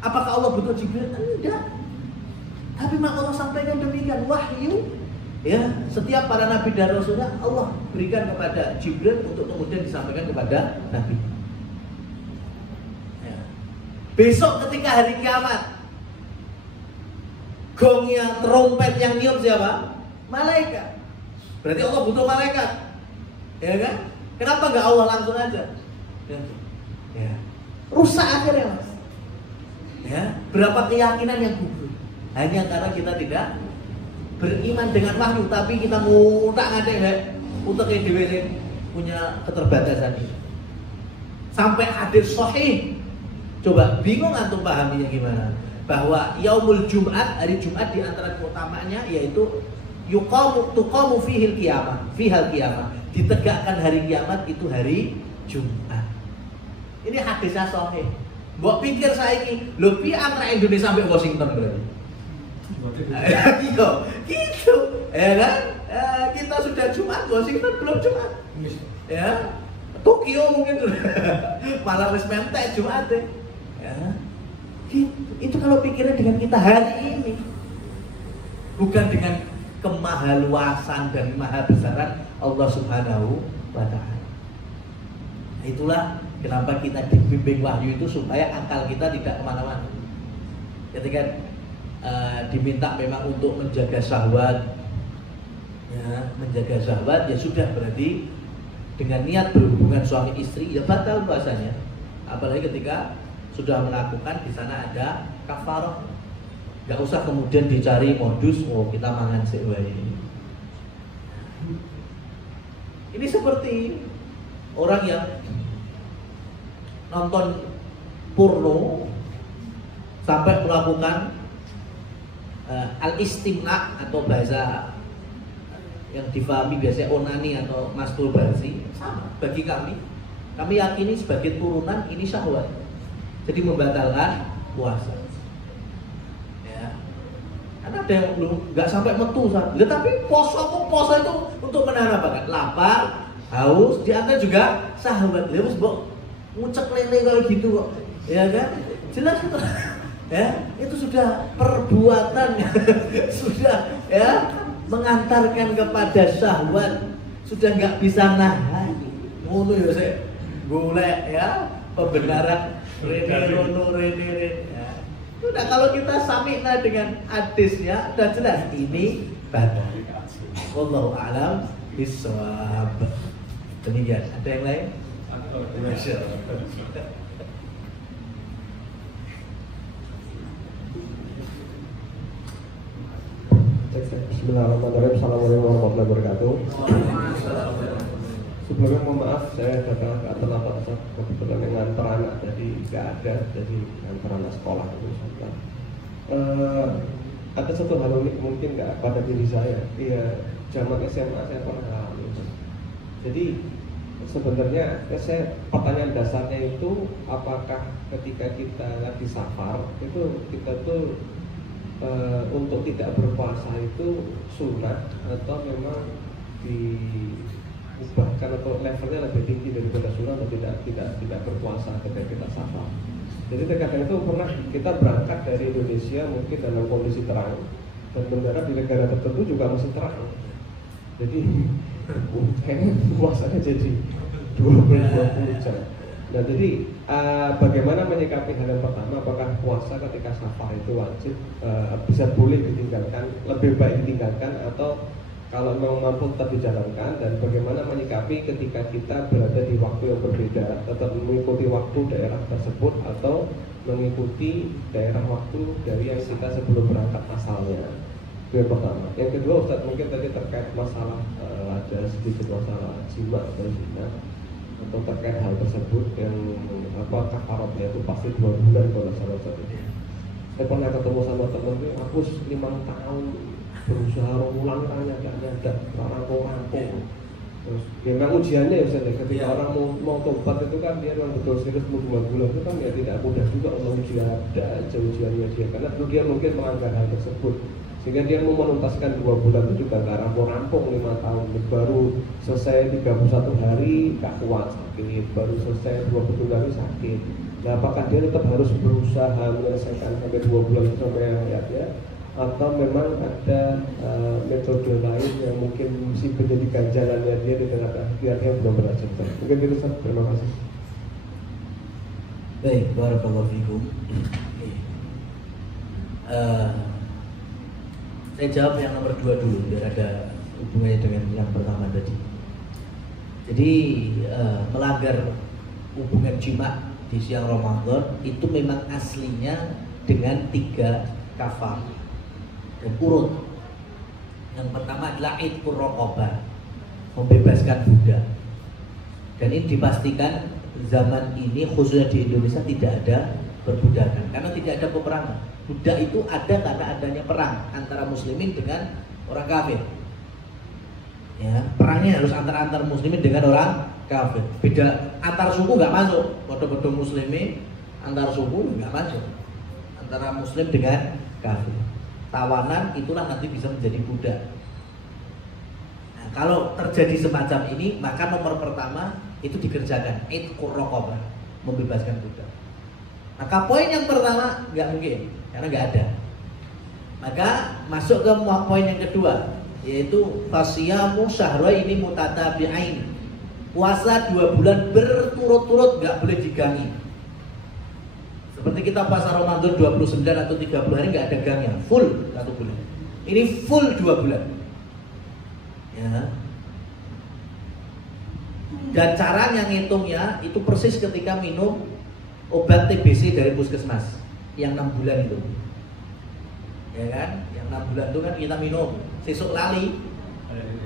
Apakah Allah butuh Jibril? Tidak. Tapi mak Allah sampaikan demikian, wahyu. Ya, setiap para nabi dan rasulnya Allah berikan kepada Jibril untuk kemudian disampaikan kepada Nabi. Ya. Besok ketika hari kiamat, gongnya, trompet yang niup siapa? Malaikat. Berarti Allah butuh malaikat, ya kan? Kenapa nggak Allah langsung aja? Ya. Rusak akhirnya, mas. Ya, berapa keyakinan yang gugur hanya karena kita tidak beriman dengan wahyu, tapi kita ngutak ngadek ya, untuk DWC punya keterbatasan ini. Sampai hadis sahih, coba bingung antum pahaminya gimana? Bahwa yaumul Jumat, hari Jumat di antara keutamaannya yaitu tuqamu fihil qiyamah, ditegakkan hari kiamat itu hari Jumat. Ini hadisnya sahih. Mbok pikir saiki, lho piye antara Indonesia sampai Washington berarti? Iya, gitu, ya kan? Kita sudah Jumat, Washington belum Jumat, ya. Tokyo mungkin sudah, malah wis mentek Jumat deh, ya. Gitu. Itu kalau pikirnya dengan kita hari ini, bukan dengan kemahaluasan dan maha besaran Allah Subhanahu wa taala. Itulah kenapa kita dibimbing wahyu itu supaya akal kita tidak kemana-mana. Ketika diminta memang untuk menjaga syahwat, ya, menjaga syahwat ya sudah, berarti dengan niat berhubungan suami istri ya batal puasanya. Apalagi ketika sudah melakukan, di sana ada kafarah. Gak usah kemudian dicari modus, oh kita mangan sewae. Ini seperti orang yang nonton porno sampai melakukan al-istimna atau bahasa yang difahami biasanya onani atau masturbasi. Sama bagi kami yakini sebagai turunan ini syahwat, jadi membatalkan puasa. Ya, karena ada yang belum nggak sampai metu saat, tapi poso itu untuk menahan apa kan? Lapar, haus, di antara juga syahwat. Ya bos, ngucek lele kayak gitu kok, ya kan? Jelas itu. Ya, itu sudah perbuatan sudah ya mengantarkan kepada syahwat, sudah nggak bisa nahan. Ngono ya sih, golek ya pembenaran rene. Ya. Udah kalau kita samina dengan hadisnya udah jelas ini batal. Wallahu a'lam bishawab. Demikian. Ada yang lain? Bismillahirrahmanirrahim. Assalamualaikum warahmatullahi wabarakatuh. Sebelumnya mohon maaf, saya datang ke terlambat kebetulan yang ngantar anak, jadi nggak ada, jadi ngantar anak sekolah itu. Ada satu hal unik mungkin nggak pada diri saya. Iya, zaman SMA saya pernah ngalamin. Jadi sebenarnya pertanyaan dasarnya itu, apakah ketika kita lagi safar itu kita tuh untuk tidak berpuasa itu sunnah atau memang bahkan atau levelnya lebih tinggi daripada sunnah atau tidak berpuasa ketika kita safar. Jadi terkadang itu pernah kita berangkat dari Indonesia mungkin dalam kondisi terang dan mendarat di negara tertentu juga masih terang. Jadi kayaknya puasanya jadi 20 jam. Nah jadi bagaimana menyikapi hal yang pertama, apakah puasa ketika safar itu wajib, bisa boleh ditinggalkan, lebih baik ditinggalkan atau kalau memang mampu tetap dijalankan, dan bagaimana menyikapi ketika kita berada di waktu yang berbeda, tetap mengikuti waktu daerah tersebut atau mengikuti daerah waktu dari yang kita sebelum berangkat asalnya. Itu yang pertama. Yang kedua Ustaz, mungkin tadi terkait masalah ada sedikit masalah jima atau zina atau terkait hal tersebut yang kafaratnya itu pasti 2 bulan kalau salah satu. Saya pernah ketemu sama teman itu, aku 5 tahun berusaha ulang nyada rampung. Terus memang ujiannya ya Ustaz, ketika orang mau tobat itu kan dia memang betul serius mau 2 bulan itu kan ya tidak mudah juga Allah ujian, ada aja ujiannya dia, karena dulu dia mungkin melanggar hal tersebut sehingga dia mau menuntaskan 2 bulan itu juga nggak rampung 5 tahun, baru selesai 31 hari gak kuat sakit, baru selesai 20 hari sakit. Nah apakah dia tetap harus berusaha menyelesaikan sampai 2 bulan itu sampai hayatnya, atau memang ada metode lain yang mungkin mesti menjadi ganjalannya dia di tengah akhir yang belum berhasil? Mungkin itu Ustaz, terima kasih. Baik, barakallahu fikum. Saya jawab yang nomor 2 dulu biar ada hubungannya dengan yang pertama tadi. Jadi melanggar hubungan jima di siang Ramadan itu memang aslinya dengan 3 kafar dan urut. Yang pertama adalah itqur raqabah, membebaskan budak. Dan ini dipastikan zaman ini khususnya di Indonesia tidak ada perbudakan karena tidak ada peperangan. Budak itu ada karena adanya perang antara muslimin dengan orang kafir. Ya, perangnya harus antar muslimin dengan orang kafir. Beda antar suku nggak masuk. Bodoh-bodoh muslimin antar suku nggak masuk. Antara muslim dengan kafir. Tawanan itulah nanti bisa menjadi budak. Nah, kalau terjadi semacam ini, maka nomor pertama itu dikerjakan, itqur raqabah, membebaskan budak. Maka poin yang pertama nggak mungkin, karena nggak ada. Maka masuk ke poin yang kedua, yaitu fasiyamu syahraini mutatabi'ain. Puasa 2 bulan berturut-turut, nggak boleh digangi. Seperti kita puasa Ramadan 29 atau 30 hari nggak ada gangnya, full 1 bulan. Ini full 2 bulan. Ya. Dan caranya ngitungnya itu persis ketika minum obat TBC dari puskesmas yang 6 bulan itu. Ya kan? Yang 6 bulan itu kan kita minum, sesuk lali.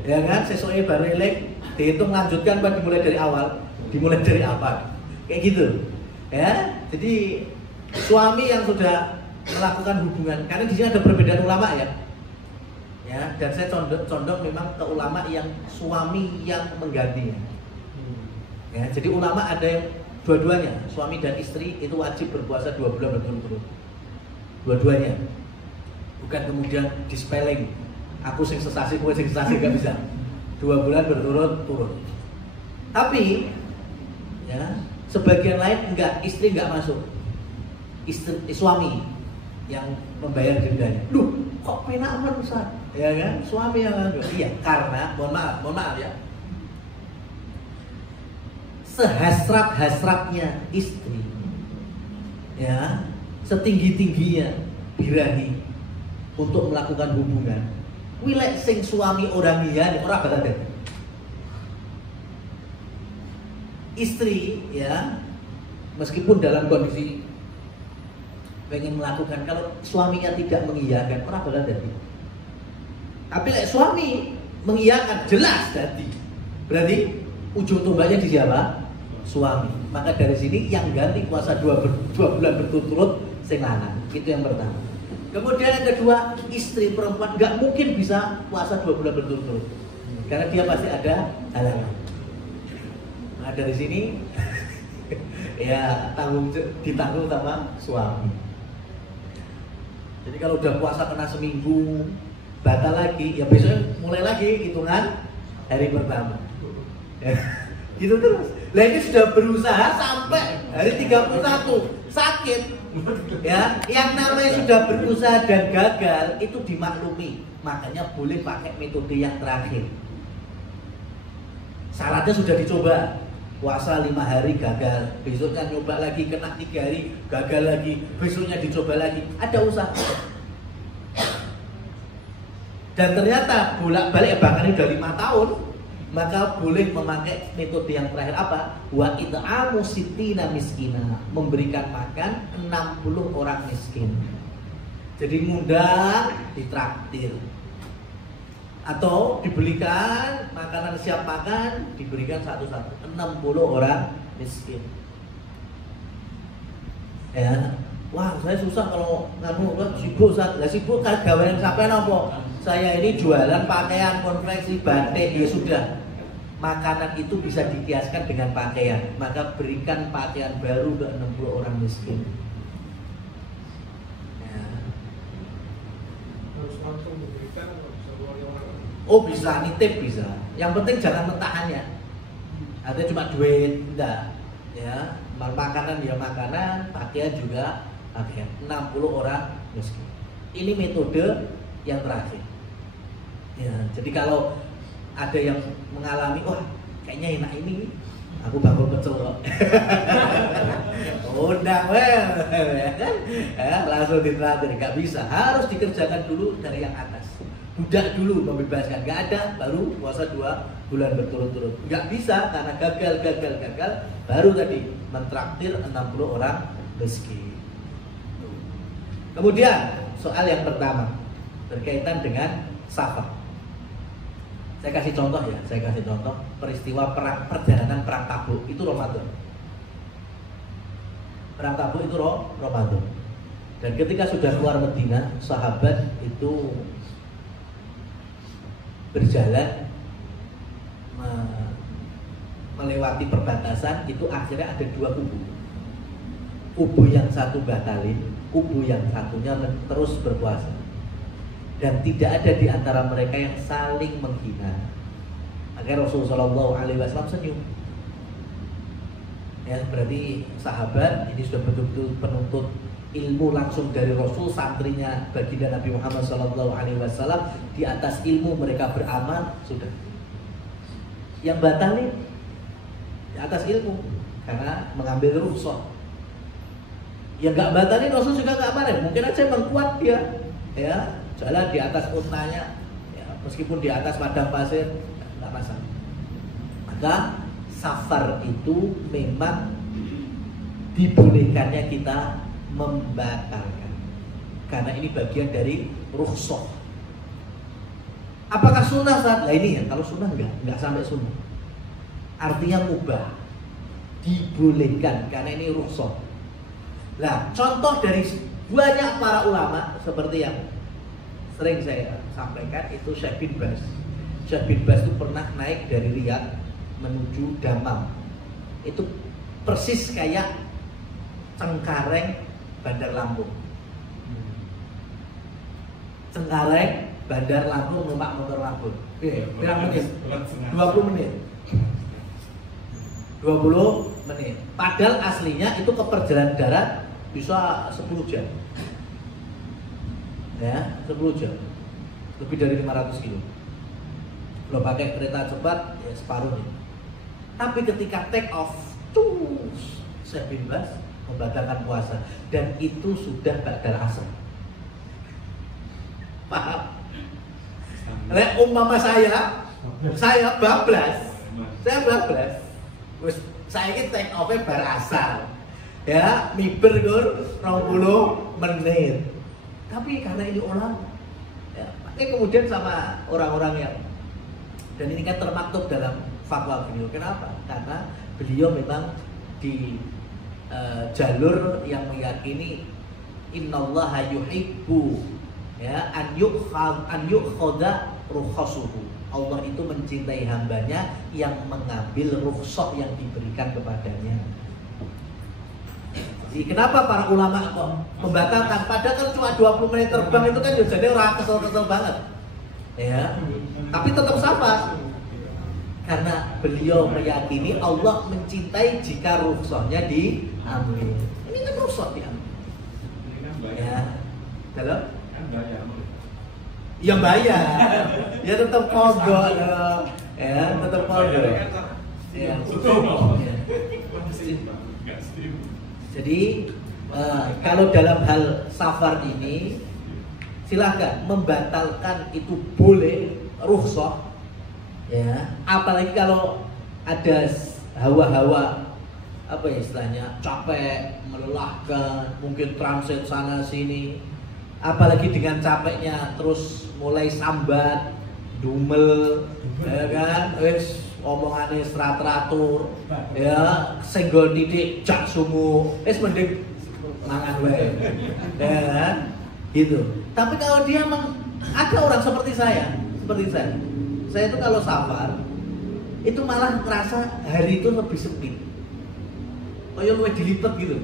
Ya kan? Sesuknya baru elek, dihitung lanjutkan kan dimulai dari awal, dimulai dari apa? Kayak gitu. Ya. Jadi suami yang sudah melakukan hubungan, karena di sini ada perbedaan ulama ya. Ya, dan saya condong memang ke ulama yang suami yang menggantinya. Ya, jadi ulama ada yang dua-duanya, suami dan istri itu wajib berpuasa 2 bulan berturut-turut. Dua-duanya. Bukan kemudian dispeling. Aku sing sesasi, kowe sing sesasi, gak bisa. 2 bulan berturut-turut. Tapi ya, sebagian lain enggak, istri enggak masuk. Suami yang membayar dendanya. Loh, kok penak aman Ustaz? Ya kan? Suami yang nganggur. Iya, karena mohon maaf ya. Sehasrat-hasratnya istri, ya, setinggi-tingginya birahi untuk melakukan hubungan. Wilek sing suami orang liyan ora bakal dadi. Istri ya, meskipun dalam kondisi pengen melakukan, kalau suaminya tidak mengiyakan orang bakal dadi. Tapi lek suami mengiyakan jelas dadi. Berarti ujung tombaknya di siapa? Suami. Maka dari sini yang ganti puasa 2 bulan berturut-turut sing lanang. Itu yang pertama. Kemudian yang kedua, istri perempuan nggak mungkin bisa puasa 2 bulan berturut-turut karena dia pasti ada halangan. Nah dari sini ya ditanggung sama suami. Jadi kalau udah puasa kena seminggu batal lagi, ya besok mulai lagi hitungan hari pertama. Gitu terus. Lah ini sudah berusaha sampai hari 31 sakit. Ya, yang namanya sudah berusaha dan gagal itu dimaklumi. Makanya boleh pakai metode yang terakhir. Syaratnya sudah dicoba. Puasa 5 hari gagal, besoknya nyoba lagi, kena 3 hari gagal lagi, besoknya dicoba lagi. Ada usaha. Dan ternyata bolak-balik bahkan udah 5 tahun, maka boleh memakai metode yang terakhir apa? Wa it'amu sittina miskina, memberikan makan 60 orang miskin. Jadi ngundang, ditraktir. Atau dibelikan makanan siap makan, diberikan satu-satu 60 orang miskin. Ya, wah saya susah kalau nganu sibuk, lah sibuk kan gawean sampean apa? Saya ini jualan pakaian konveksi batik, ya sudah. Makanan itu bisa dikiaskan dengan pakaian, maka berikan pakaian baru ke 60 orang miskin. Ya. Harus langsung diberikan atau bisa orang. Oh bisa, nitip bisa. Yang penting jangan mentahannya. Artinya cuma duit, enggak. Ya, makanan ya makanan, pakaian juga pakaian. 60 orang miskin. Ini metode yang terakhir. Ya, jadi kalau ada yang mengalami, wah kayaknya enak ini, aku bakul pecel kok. Undang ya kan? Langsung ditraktir, nggak bisa. Harus dikerjakan dulu dari yang atas. Budak dulu membebaskan, nggak ada, baru puasa 2 bulan berturut-turut. Nggak bisa karena gagal, baru tadi mentraktir 60 orang miskin. Kemudian soal yang pertama berkaitan dengan safar. Saya kasih contoh peristiwa perjalanan perang Tabuk itu Ramadan. Perang Tabuk itu Ramadan. Dan ketika sudah keluar Madinah, sahabat itu berjalan melewati perbatasan, itu akhirnya ada 2 kubu. Kubu yang satu batalin, kubu yang satunya terus berpuasa. Dan tidak ada di antara mereka yang saling menghina. Akhirnya Rasulullah SAW senyum. Ya, berarti sahabat ini sudah betul-betul penuntut ilmu langsung dari Rasul, santrinya baginda Nabi Muhammad SAW. Di atas ilmu mereka beramal, sudah. Yang batalin di atas ilmu karena mengambil rukhsah. Yang nggak batalin Rasul juga nggak marah. Mungkin aja mengkuat dia, ya jalan di atas untanya, ya, meskipun di atas padang pasir nggak masalah. Maka safar itu memang dibolehkannya kita membatalkan karena ini bagian dari rukhsah. Apakah sunnah saat? Nah ini ya, kalau sunnah nggak sampai sunnah. Artinya mubah, dibolehkan karena ini rukhsah. Nah contoh dari banyak para ulama seperti yang sering saya sampaikan itu Syekh bin Baz. Syekh bin Baz itu pernah naik dari Riyadh menuju Dammam. Itu persis kayak Cengkareng Bandar Lampung. Cengkareng Bandar Lampung numpak motor Lampung. Berapa menit? 20 menit. 20 menit. Padahal aslinya itu ke perjalanan darat bisa 10 jam. Ya, 10 jam. Lebih dari 500 kilo. Kalau pakai kereta cepat ya separuhnya. Tapi ketika take off, Syekh bin Baz membatalkan puasa dan itu sudah ba'dal asar. Paham? Lek umpama saya bablas. Wis saiki take off-e bar asar. Ya, miber gur 20 menit. Tapi karena ini orang ya, makanya kemudian sama orang-orang yang dan ini kan termaktub dalam fatwa beliau. Kenapa? Karena beliau memang di jalur yang meyakini innallaha yuhibbu ya an yukhadha rukhasuhu. Allah itu mencintai hambanya yang mengambil rukhsah yang diberikan kepadanya. Jadi kenapa para ulama kok membatalkan? Padahal kan cuma 20 menit terbang itu kan jadi orang kesel-kesel banget. Ya. Tapi tetap safar. Karena beliau meyakini Allah mencintai jika rukhsahnya diambil. Ini kan rukhsah diambil. Ya, kalau ya bayar, ya tetap mogok, ya tetap mogok. Ya. Jadi kalau dalam hal safar ini silahkan membatalkan itu boleh, rukhsah. Ya, apalagi kalau ada hawa-hawa apa ya istilahnya capek, melelahkan, mungkin transit sana sini, apalagi dengan capeknya terus mulai sambat, dumel, ya kan, wis omongane teratur, ya senggol titik jak sumu, wis mending mangan wae, ya kan, gitu. Tapi kalau dia memang ada orang seperti saya itu kalau safar itu malah merasa hari itu lebih sepi, kayak lebih dilipet gitu,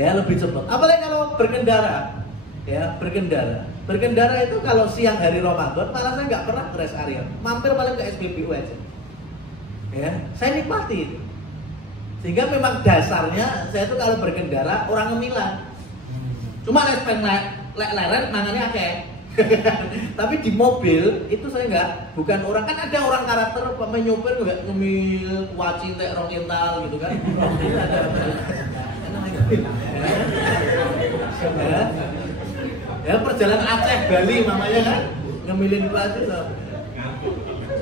ya lebih cepat. Apalagi kalau berkendara, ya berkendara itu kalau siang hari Ramadan malah saya nggak pernah ke rest area, mampir paling ke SPBU aja, ya saya nikmati itu. Sehingga memang dasarnya saya itu kalau berkendara orang ngemilan, cuma respect leren mangannya akeh. Tapi di mobil itu saya nggak, bukan orang, kan ada orang karakter pemain nyopir nggak ngemil waci tek rong kental gitu kan. Ya perjalanan Aceh Bali mamanya kan ngemilin waci loh.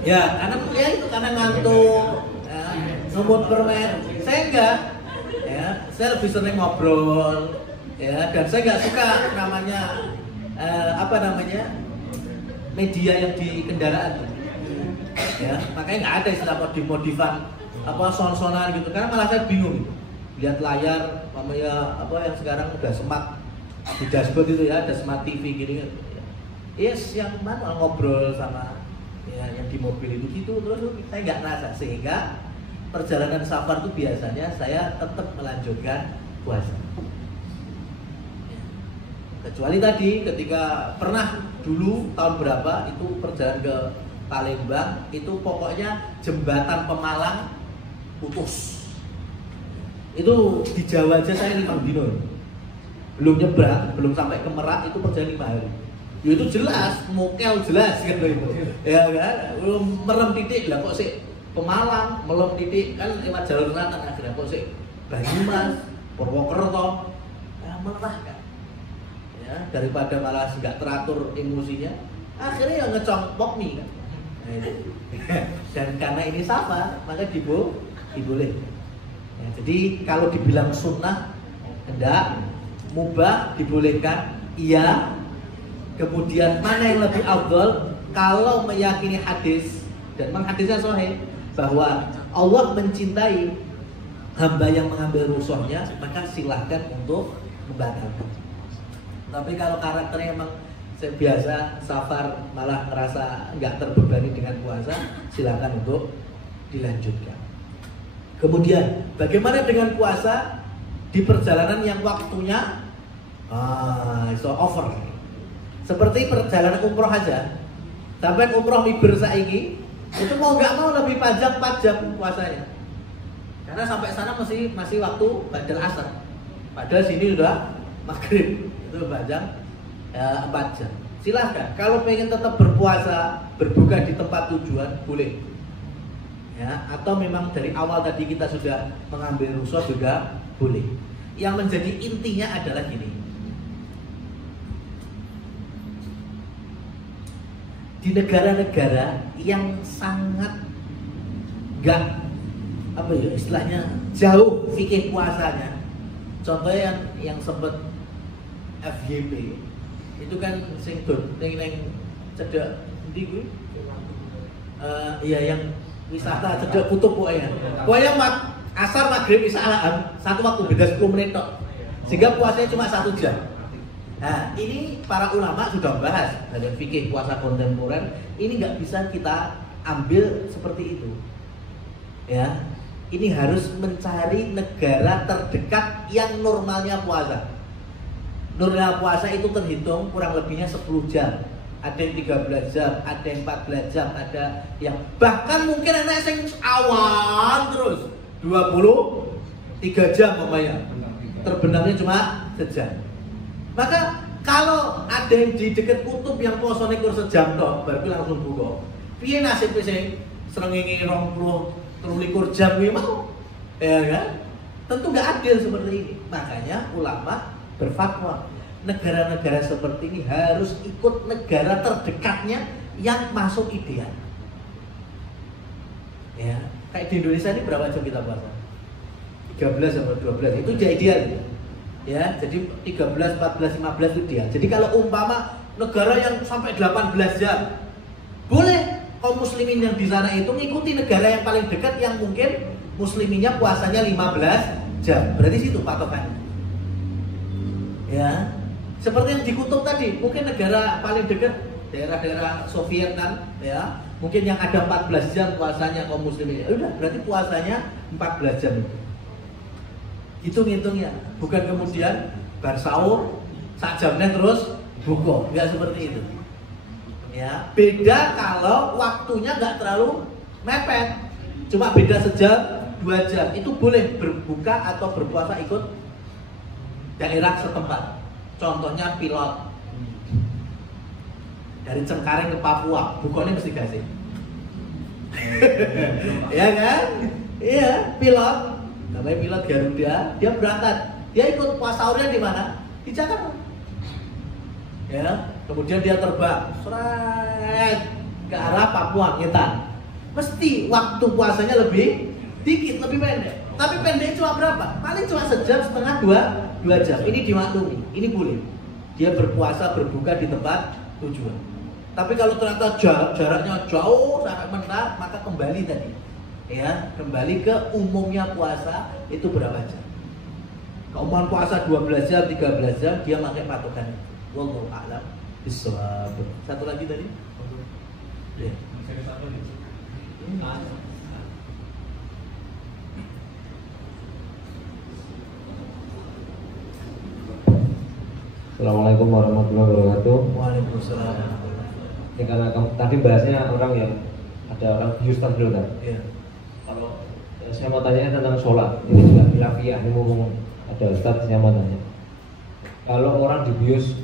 Ya karena ya itu karena ngantuk, ya, ngemut permen. Saya enggak, ya saya lebih sering ngobrol, ya dan saya nggak suka namanya media yang di kendaraan, ya makanya nggak ada istilah modif-modifan son-sonan gitu, karena malah saya bingung lihat layar namanya yang sekarang udah smart di dashboard itu ya, ada smart TV gitu kan, yes yang mana ngobrol sama ya yang di mobil itu gitu, terus saya nggak rasa, sehingga perjalanan safar itu biasanya saya tetap melanjutkan puasa. Kecuali tadi ketika pernah dulu tahun berapa itu perjalanan ke Palembang, itu pokoknya jembatan Pemalang putus. Itu di Jawa aja saya 5 dino. Belum nyebrang, belum sampai ke Merak itu perjalanan 5 hari. Ya itu jelas, mokel jelas gitu itu. Ya kan, merem titik lah kok sih Pemalang, melem titik kan lewat jalur selatan akhirnya kok sih Banyumas, Purwokerto, merah kan. Ya, daripada malah nggak teratur emosinya, akhirnya yang ngecong pop mie kan. Nah, dan karena ini safar, maka diboleh. Ya, jadi kalau dibilang sunnah, hendak, mubah dibolehkan, iya. Kemudian mana yang lebih afdal? Kalau meyakini hadis dan memang hadisnya sahih bahwa Allah mencintai hamba yang mengambil rusuhnya, maka silahkan untuk membatalkan. Tapi kalau karakternya emang biasa safar malah ngerasa nggak terbebani dengan puasa, silakan untuk dilanjutkan. Kemudian bagaimana dengan puasa di perjalanan yang waktunya over? Seperti perjalanan umroh aja. Sampai umroh miber saiki itu mau nggak mau lebih panjang 4 jam puasanya. Karena sampai sana masih waktu badal asar. Padahal sini udah maghrib. Itu panjang 4 jam. Silahkan kalau pengen tetap berpuasa, berbuka di tempat tujuan boleh, ya, atau memang dari awal tadi kita sudah mengambil rukhsah juga boleh. Yang menjadi intinya adalah gini, di negara-negara yang sangat gak istilahnya jauh fikih puasanya, contohnya yang sempat FYP itu kan sing ning cedek endi kuwi? Iya yang wisata cedek kutub pokoknya. Pokoknya asar maghrib isaan satu waktu beda 10 menit tok. Sehingga puasanya cuma 1 jam. Nah, ini para ulama sudah bahas dalam fikih puasa kontemporer, ini nggak bisa kita ambil seperti itu. Ya. Ini harus mencari negara terdekat yang normalnya puasa. Normalnya puasa itu terhitung kurang lebihnya 10 jam ada yang 13 jam, ada yang 14 jam, ada yang bahkan mungkin anak yang awan terus 23 jam umpamanya. Terbenamnya cuma sejam. Maka kalau ada yang di dekat kutub yang posone kur sejam toh, baru langsung buka. Piye nasib sing srengenge 23 jam kuwi mau? Ya kan? Tentu nggak adil seperti ini. Makanya ulama berfatwa, negara-negara seperti ini harus ikut negara terdekatnya yang masuk ideal. Ya, kayak di Indonesia ini berapa jam kita puasa? 13 atau 12 itu jadi ideal. Ya, jadi 13, 14, 15 itu ideal. Jadi kalau umpama negara yang sampai 18 jam, boleh kaum muslimin yang di sana itu mengikuti negara yang paling dekat yang mungkin musliminnya puasanya 15 jam. Berarti situ patokannya. Ya, seperti yang di kutub tadi, mungkin negara paling dekat daerah-daerah Soviet kan, ya, mungkin yang ada 14 jam puasanya kaum muslimin. Ya udah, berarti puasanya 14 jam itu. Hitung-hitungnya, bukan kemudian bar sahur sak jamnya terus buka, nggak seperti itu. Ya, beda kalau waktunya nggak terlalu mepet, cuma beda sejam, 2 jam, itu boleh berbuka atau berpuasa ikut daerah setempat. Contohnya pilot dari Cengkareng ke Papua, bukanya mesti kasih. Ya kan? Iya, pilot, namanya pilot Garuda, dia berangkat, dia ikut puasa sahurnya di mana? Di Jakarta. Ya, kemudian dia terbang, seret ke arah Papua, Ngetan. Mesti waktu puasanya lebih dikit, lebih pendek. Tapi pendek cuma berapa? Paling cuma sejam setengah, 2 jam. Ini dimaklumi, ini boleh. Dia berpuasa berbuka di tempat tujuan. Tapi kalau ternyata jaraknya jauh sampai menang, maka kembali tadi. Ya, kembali ke umumnya puasa itu berapa jam? Keumuman puasa 12 jam, 13 jam, dia pakai patokan itu. Wallahu a'lam bishawab. Satu lagi tadi? Ya. Assalamualaikum warahmatullahi wabarakatuh. Waalaikumsalam. Ya, karena tadi bahasnya orang yang ada orang bius tadi kan. Iya. Kalau saya mau tanya tentang sholat, ini juga khilafiyah. Ini ngomong ada Ustaz, saya mau tanya. Kalau orang dibius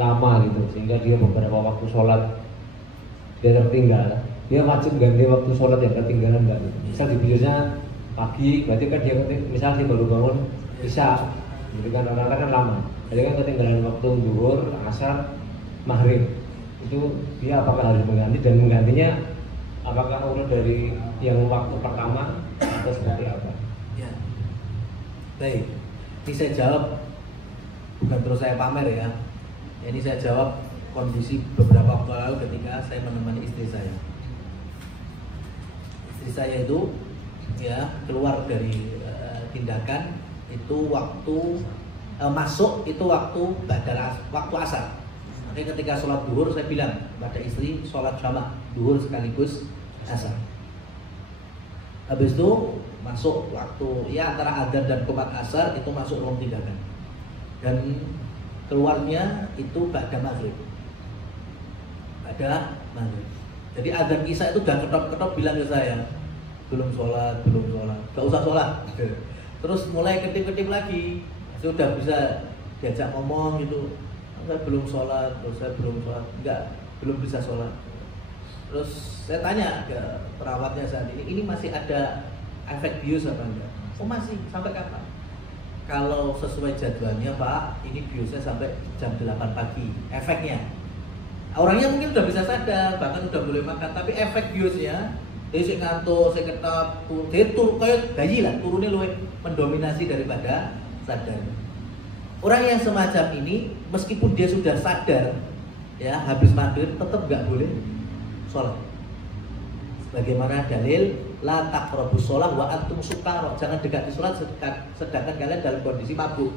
lama gitu, sehingga dia beberapa waktu sholat dia tertinggal, dia wajib ganti waktu sholat yang ketinggalan nggak? Misal dibiusnya pagi, berarti kan dia misalnya baru bangun isya. Jadi kan orang-orang kan lama, jadi kan ketinggalan waktu zuhur, asar, maghrib. Itu dia apakah harus mengganti, dan menggantinya apakah urut dari yang waktu pertama atau seperti apa? Ya. Baik, ini saya jawab bukan terus saya pamer ya. Ini saya jawab kondisi beberapa waktu lalu ketika saya menemani istri saya. Istri saya itu ya keluar dari tindakan itu waktu masuk itu waktu waktu asar. Makanya ketika sholat duhur saya bilang pada istri sholat jamak duhur sekaligus asar. Habis itu masuk waktu ya antara adzan dan qomat asar itu masuk ruang tindakan. Dan keluarnya itu ba'da maghrib. Ba'da maghrib. Jadi adzan isya itu udah ketop-ketop bilang ke saya belum sholat, gak usah sholat. Terus mulai ketip-ketip lagi, sudah bisa diajak ngomong gitu. Saya belum sholat, terus saya belum sholat, belum bisa sholat. Terus saya tanya ke perawatnya saat ini masih ada efek bius apa enggak? Oh masih, sampai kapan? Kalau sesuai jadwalnya Pak, ini biusnya sampai jam 8 pagi, efeknya. Orangnya mungkin udah bisa sadar, bahkan udah boleh makan, tapi efek biusnya dia sih ngantuk, saya ketap, dia kayak bayi lah, turunnya lebih mendominasi daripada sadar. Orang yang semacam ini, meskipun dia sudah sadar, ya habis maghrib tetap nggak boleh sholat. Bagaimana dalil la taqrabus sholat wa antum sukara, jangan dekati sholat sedangkan kalian dalam kondisi mabuk.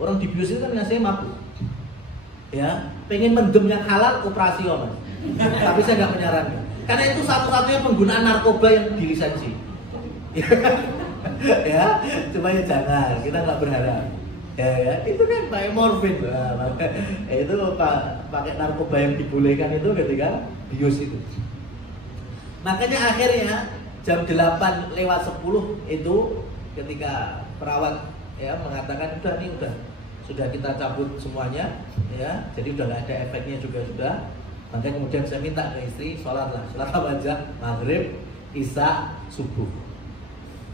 Orang dibius itu kan biasanya mabuk. Ya, pengen mendem yang halal operasi Mas. Tapi saya nggak menyarankan. Karena itu satu-satunya penggunaan narkoba yang dilisensi. Ya, cuma ya jangan, kita nggak berharap. Ya, itu kan pakai morfin. Itu pakai narkoba yang dibolehkan itu ketika bius itu. Makanya akhirnya jam 8 lewat 10 itu ketika perawat ya mengatakan sudah kita cabut semuanya ya, jadi udah nggak ada efeknya juga sudah. Makanya kemudian saya minta ke istri sholat apa aja, maghrib, isya, subuh.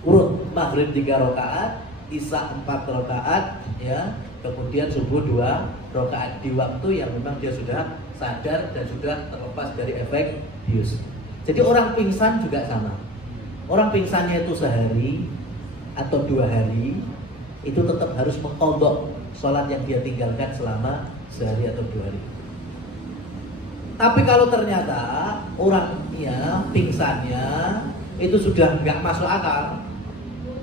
Urut maghrib 3 rakaat, isya 4 rakaat ya, kemudian subuh 2 rakaat di waktu yang memang dia sudah sadar dan sudah terlepas dari efek bius. Jadi orang pingsan juga sama. Orang pingsannya itu sehari atau 2 hari itu tetap harus mengqadha sholat yang dia tinggalkan selama sehari atau 2 hari. Tapi kalau ternyata orangnya pingsannya itu sudah nggak masuk akal,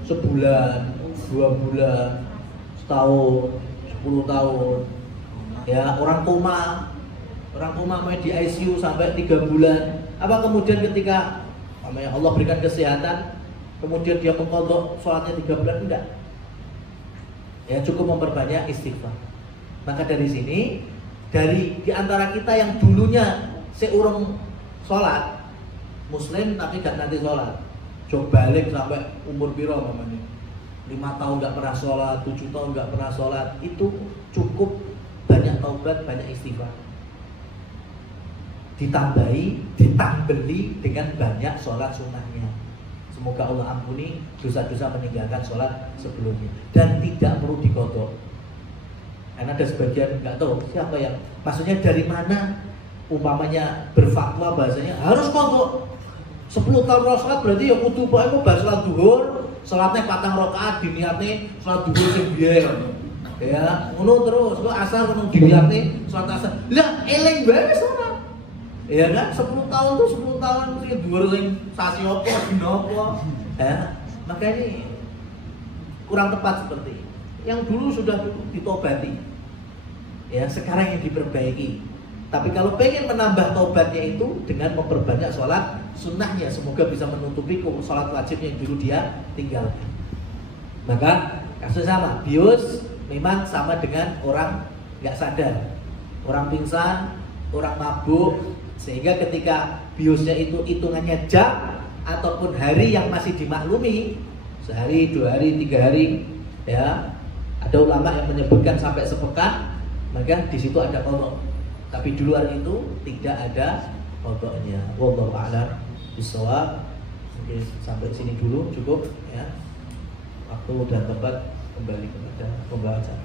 sebulan, 2 bulan, setahun, 10 tahun, ya orang koma main di ICU sampai 3 bulan. Apa kemudian ketika Allah berikan kesehatan, kemudian dia mengqadha sholatnya 3 bulan? Enggak. Ya cukup memperbanyak istighfar. Maka dari sini, di antara kita yang dulunya seurung sholat, muslim tapi gak nanti sholat, coba balik sampai umur piro namanya, 5 tahun gak pernah sholat, 7 tahun gak pernah sholat, itu cukup banyak taubat, banyak istighfar. Ditambeli dengan banyak sholat sunnahnya. Semoga Allah ampuni dosa-dosa meninggalkan sholat sebelumnya. Dan tidak perlu diqadha. Karena ada sebagian nggak tahu siapa yang, maksudnya dari mana umpamanya berfatwa bahasanya harus qadha 10 tahun sholat, berarti ya kudu pokoke bar sholat zuhur, sholatnya 4 rakaat diniatne sholat zuhur sing biyen. Ya, ngono terus, kok asar ngono diniatne sholat asar. Lah eling bae sholat. Ya kan, 10 tahun tuh 10 tahun sih dhuwur sing sasi apa dina apa. Ya, maka ini kurang tepat seperti ini. Yang dulu sudah ditobati. Ya, sekarang yang diperbaiki. Tapi kalau pengen menambah tobatnya itu dengan memperbanyak sholat sunnahnya, semoga bisa menutupi sholat wajib yang dulu dia tinggalkan. Maka kasus sama, bius memang sama dengan orang nggak sadar, orang pingsan, orang mabuk. Sehingga ketika biusnya itu hitungannya jam ataupun hari yang masih dimaklumi, sehari, 2 hari, 3 hari, ya ada ulama yang menyebutkan sampai sepekan, maka di situ ada qadha. Tapi di luar itu tidak ada qadhanya. Wallahu a'lam bishawab. Mungkin sampai sini dulu cukup ya. Waktu dan tempat kembali kepada pembahasan.